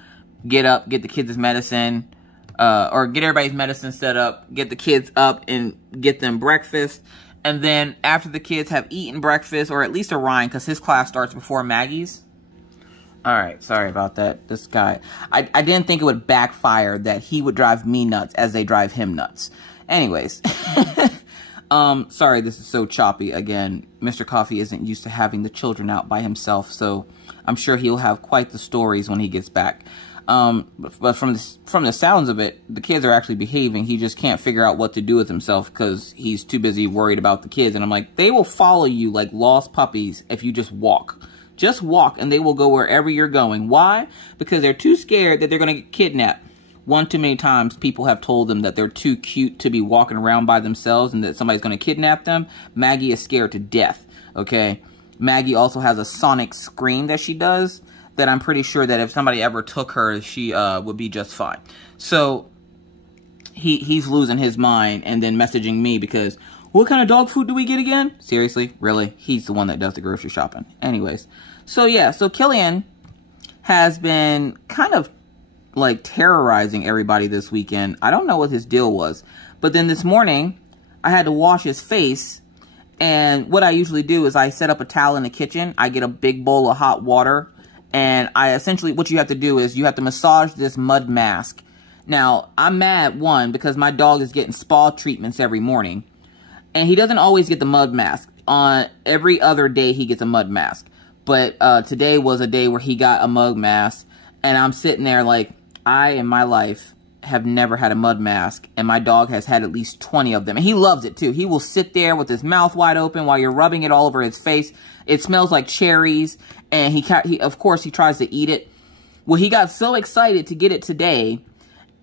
get up, get the kids' medicine, or get everybody's medicine set up, get the kids up and get them breakfast. And then after the kids have eaten breakfast, or at least Orion, because his class starts before Maggie's. All right, sorry about that. This guy, I didn't think it would backfire that he would drive me nuts as they drive him nuts. Anyways, sorry, this is so choppy. Again, Mr. Coffee isn't used to having the children out by himself, so I'm sure he'll have quite the stories when he gets back. But from the sounds of it, the kids are actually behaving. He just can't figure out what to do with himself because he's too busy worried about the kids. And I'm like, they will follow you like lost puppies if you just walk. Just walk and they will go wherever you're going. Why? Because they're too scared that they're going to get kidnapped. One too many times people have told them that they're too cute to be walking around by themselves and that somebody's going to kidnap them. Maggie is scared to death, okay? Maggie also has a sonic scream that she does that I'm pretty sure that if somebody ever took her, she would be just fine. So he's losing his mind and then messaging me because, what kind of dog food do we get again? Seriously? Really? He's the one that does the grocery shopping. Anyways. So yeah, so Killian has been kind of like terrorizing everybody this weekend. I don't know what his deal was. But then this morning, I had to wash his face. And what I usually do is I set up a towel in the kitchen. I get a big bowl of hot water. And essentially what you have to do is you have to massage this mud mask. Now, I'm mad, one, because my dog is getting spa treatments every morning. And he doesn't always get the mud mask. On every other day, he gets a mud mask. But today was a day where he got a mud mask. And I'm sitting there like, I, in my life, have never had a mud mask. And my dog has had at least 20 of them. And he loves it, too. He will sit there with his mouth wide open while you're rubbing it all over his face. It smells like cherries. And he of course, he tries to eat it. Well, he got so excited to get it today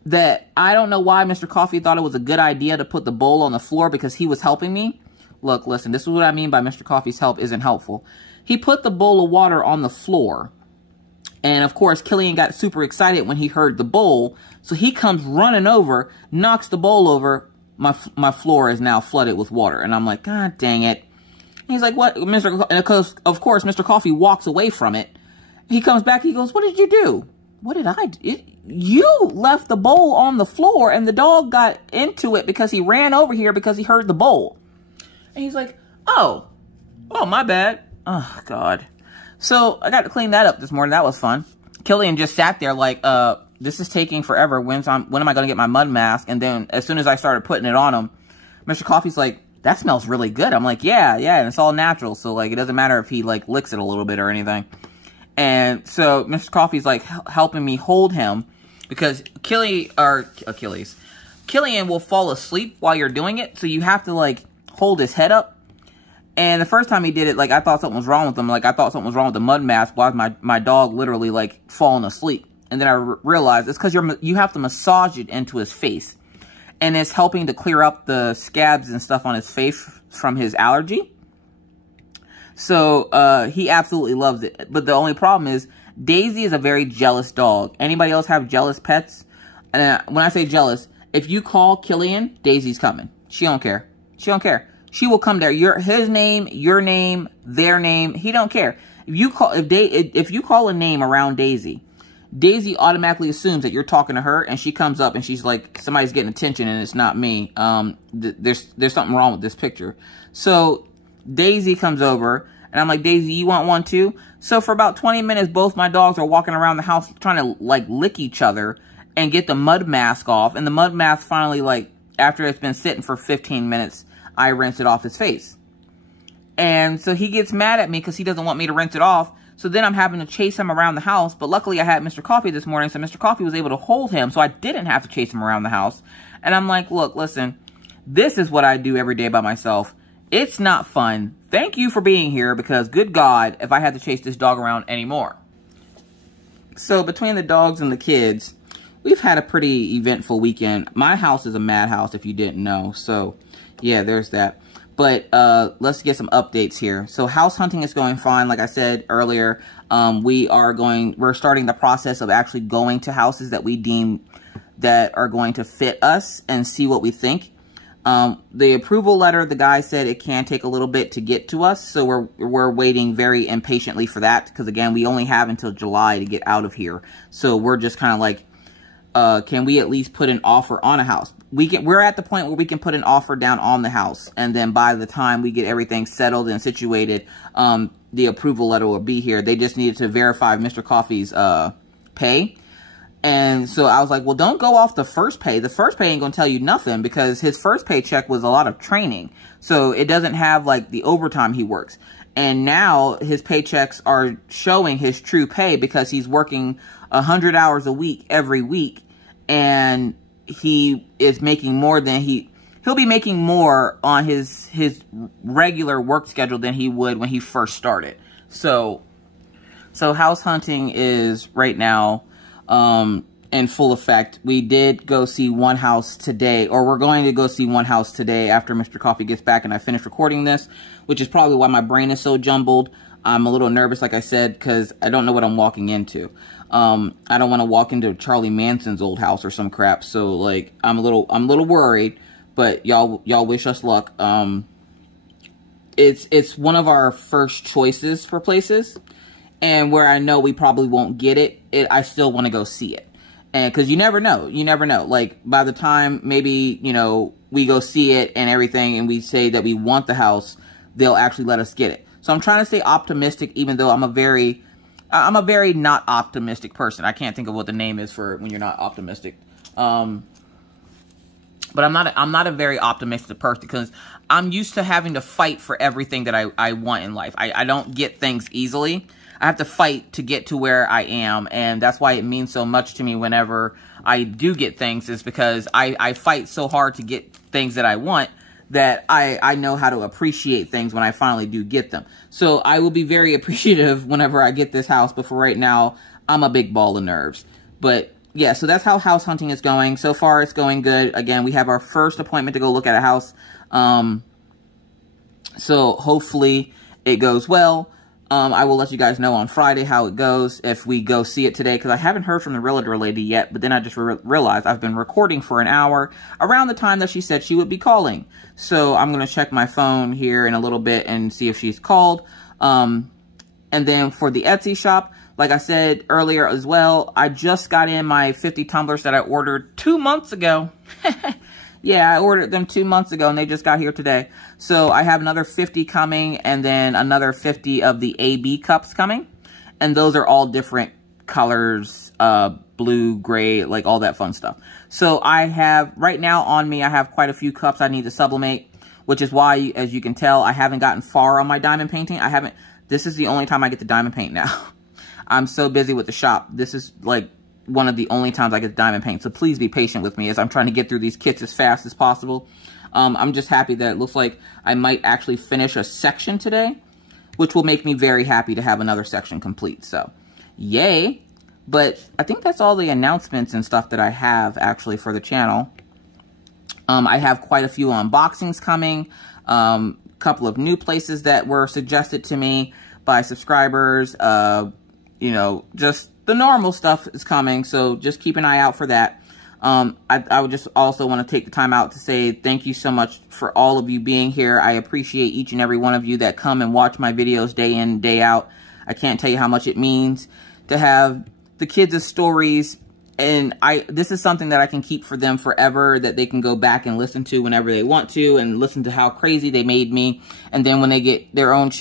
that I don't know why Mr. Coffee thought it was a good idea to put the bowl on the floor because he was helping me. Look, listen, this is what I mean by Mr. Coffee's help isn't helpful. He put the bowl of water on the floor. And, of course, Killian got super excited when he heard the bowl. So he comes running over, knocks the bowl over. My floor is now flooded with water. And I'm like, God dang it. And he's like, what? And of course, Mr. Coffee walks away from it. He comes back. He goes, what did you do? What did I do? You left the bowl on the floor and the dog got into it because he ran over here because he heard the bowl. And he's like, oh, my bad. Oh, God. So I got to clean that up this morning. That was fun. Killian just sat there like, this is taking forever. When am I going to get my mud mask? And then as soon as I started putting it on him, Mr. Coffee's like, that smells really good. I'm like, yeah, and it's all natural. So like, it doesn't matter if he like licks it a little bit or anything. And so Mr. Coffee's like helping me hold him because Killian will fall asleep while you're doing it. So you have to like hold his head up. And the first time he did it, like I thought something was wrong with him. Like I thought something was wrong with the mud mask while my dog literally like falling asleep. And then I realized it's because you have to massage it into his face. And it's helping to clear up the scabs and stuff on his face from his allergy. So, he absolutely loves it. But the only problem is, Daisy is a very jealous dog. Anybody else have jealous pets? And when I say jealous, if you call Killian, Daisy's coming. She don't care. She don't care. She will come there. His name, your name, their name. He don't care. If you call a name around Daisy, Daisy automatically assumes that you're talking to her, and she comes up and she's like, somebody's getting attention and it's not me. There's something wrong with this picture. So Daisy comes over and I'm like, Daisy, you want one too? So for about 20 minutes, both my dogs are walking around the house trying to like lick each other and get the mud mask off. And the mud mask finally, like after it's been sitting for 15 minutes, I rinse it off his face. And so he gets mad at me because he doesn't want me to rinse it off. So then I'm having to chase him around the house. But luckily I had Mr. Coffee this morning. So Mr. Coffee was able to hold him. So I didn't have to chase him around the house. And I'm like, look, listen, this is what I do every day by myself. It's not fun. Thank you for being here because good God, if I had to chase this dog around anymore. So between the dogs and the kids, we've had a pretty eventful weekend. My house is a madhouse if you didn't know. So yeah, there's that. But let's get some updates here. So house hunting is going fine. Like I said earlier, we're starting the process of actually going to houses that we deem that are going to fit us and see what we think. The approval letter, the guy said it can take a little bit to get to us. So we're waiting very impatiently for that. Because again, we only have until July to get out of here. So we're just kind of like, can we at least put an offer on a house? We're at the point where we can put an offer down on the house. And then by the time we get everything settled and situated, the approval letter will be here. They just needed to verify Mr. Coffee's pay. And so I was like, well, don't go off the first pay. The first pay ain't going to tell you nothing because his first paycheck was a lot of training. So it doesn't have like the overtime he works. And now his paychecks are showing his true pay because he's working 100 hours a week every week. And he is making more than he'll be making more on his regular work schedule than he would when he first started. So house hunting is right now in full effect. We did go see one house today, or we're going to go see one house today after Mr. Coffee gets back and I finish recording this, which is probably why my brain is so jumbled. I'm a little nervous, like I said, because I don't know what I'm walking into. I don't want to walk into Charlie Manson's old house or some crap. So like, I'm a little worried, but y'all wish us luck. It's one of our first choices for places. And where I know we probably won't get it, I still want to go see it. And because you never know. Like, by the time maybe, we go see it and everything and we say that we want the house, they'll actually let us get it. So I'm trying to stay optimistic, even though I'm a very I'm a very not optimistic person. I can't think of what the name is for when you're not optimistic. But I'm not a very optimistic person because I'm used to having to fight for everything that I want in life. I don't get things easily. I have to fight to get to where I am, and that's why it means so much to me whenever I do get things, is because I fight so hard to get things that I want that I know how to appreciate things when I finally do get them. So I will be very appreciative whenever I get this house, but for right now, I'm a big ball of nerves. But yeah, so that's how house hunting is going. So far, it's going good. Again, we have our first appointment to go look at a house. So hopefully it goes well. I will let you guys know on Friday how it goes if we go see it today, because I haven't heard from the realtor lady yet, but then I just realized I've been recording for an hour around the time that she said she would be calling. So I'm going to check my phone here in a little bit and see if she's called. And then for the Etsy shop, like I said earlier as well, I just got in my 50 tumblers that I ordered 2 months ago. Yeah, I ordered them 2 months ago, and they just got here today. So I have another 50 coming, and then another 50 of the AB cups coming. And those are all different colors, blue, gray, like all that fun stuff. So I have, right now on me, I have quite a few cups I need to sublimate, which is why, as you can tell, I haven't gotten far on my diamond painting. This is the only time I get to diamond paint now. I'm so busy with the shop. This is like one of the only times I get to diamond paint. So please be patient with me as I'm trying to get through these kits as fast as possible. I'm just happy that it looks like I might actually finish a section today, which will make me very happy to have another section complete. So yay. But I think that's all the announcements and stuff that I have actually for the channel. I have quite a few unboxings coming. Couple of new places that were suggested to me by subscribers. You know, just the normal stuff is coming, so just keep an eye out for that. I would just also want to take the time out to say thank you so much for all of you being here. I appreciate each and every one of you that come and watch my videos day in, day out. I can't tell you how much it means to have the kids' stories, and this is something that I can keep for them forever, that they can go back and listen to whenever they want to, and listen to how crazy they made me. And then when they get their own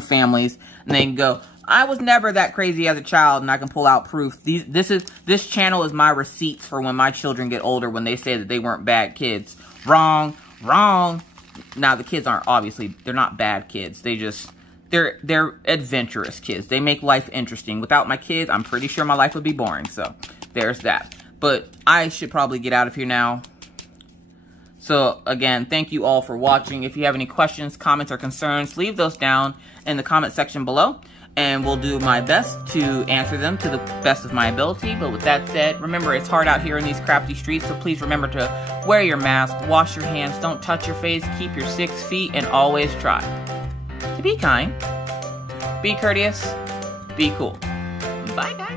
families, and they can go, I was never that crazy as a child, and I can pull out proof. This channel is my receipts for when my children get older, when they say that they weren't bad kids. Wrong. Now, the kids aren't, obviously, they're not bad kids. They're adventurous kids. They make life interesting. Without my kids, I'm pretty sure my life would be boring. So there's that. But I should probably get out of here now. So again, thank you all for watching. If you have any questions, comments, or concerns, leave those down in the comment section below, and we'll do my best to answer them to the best of my ability. But with that said, remember, it's hard out here in these crafty streets, so please remember to wear your mask, wash your hands, don't touch your face, keep your 6 feet, and always try to be kind, be courteous, be cool. Bye, guys.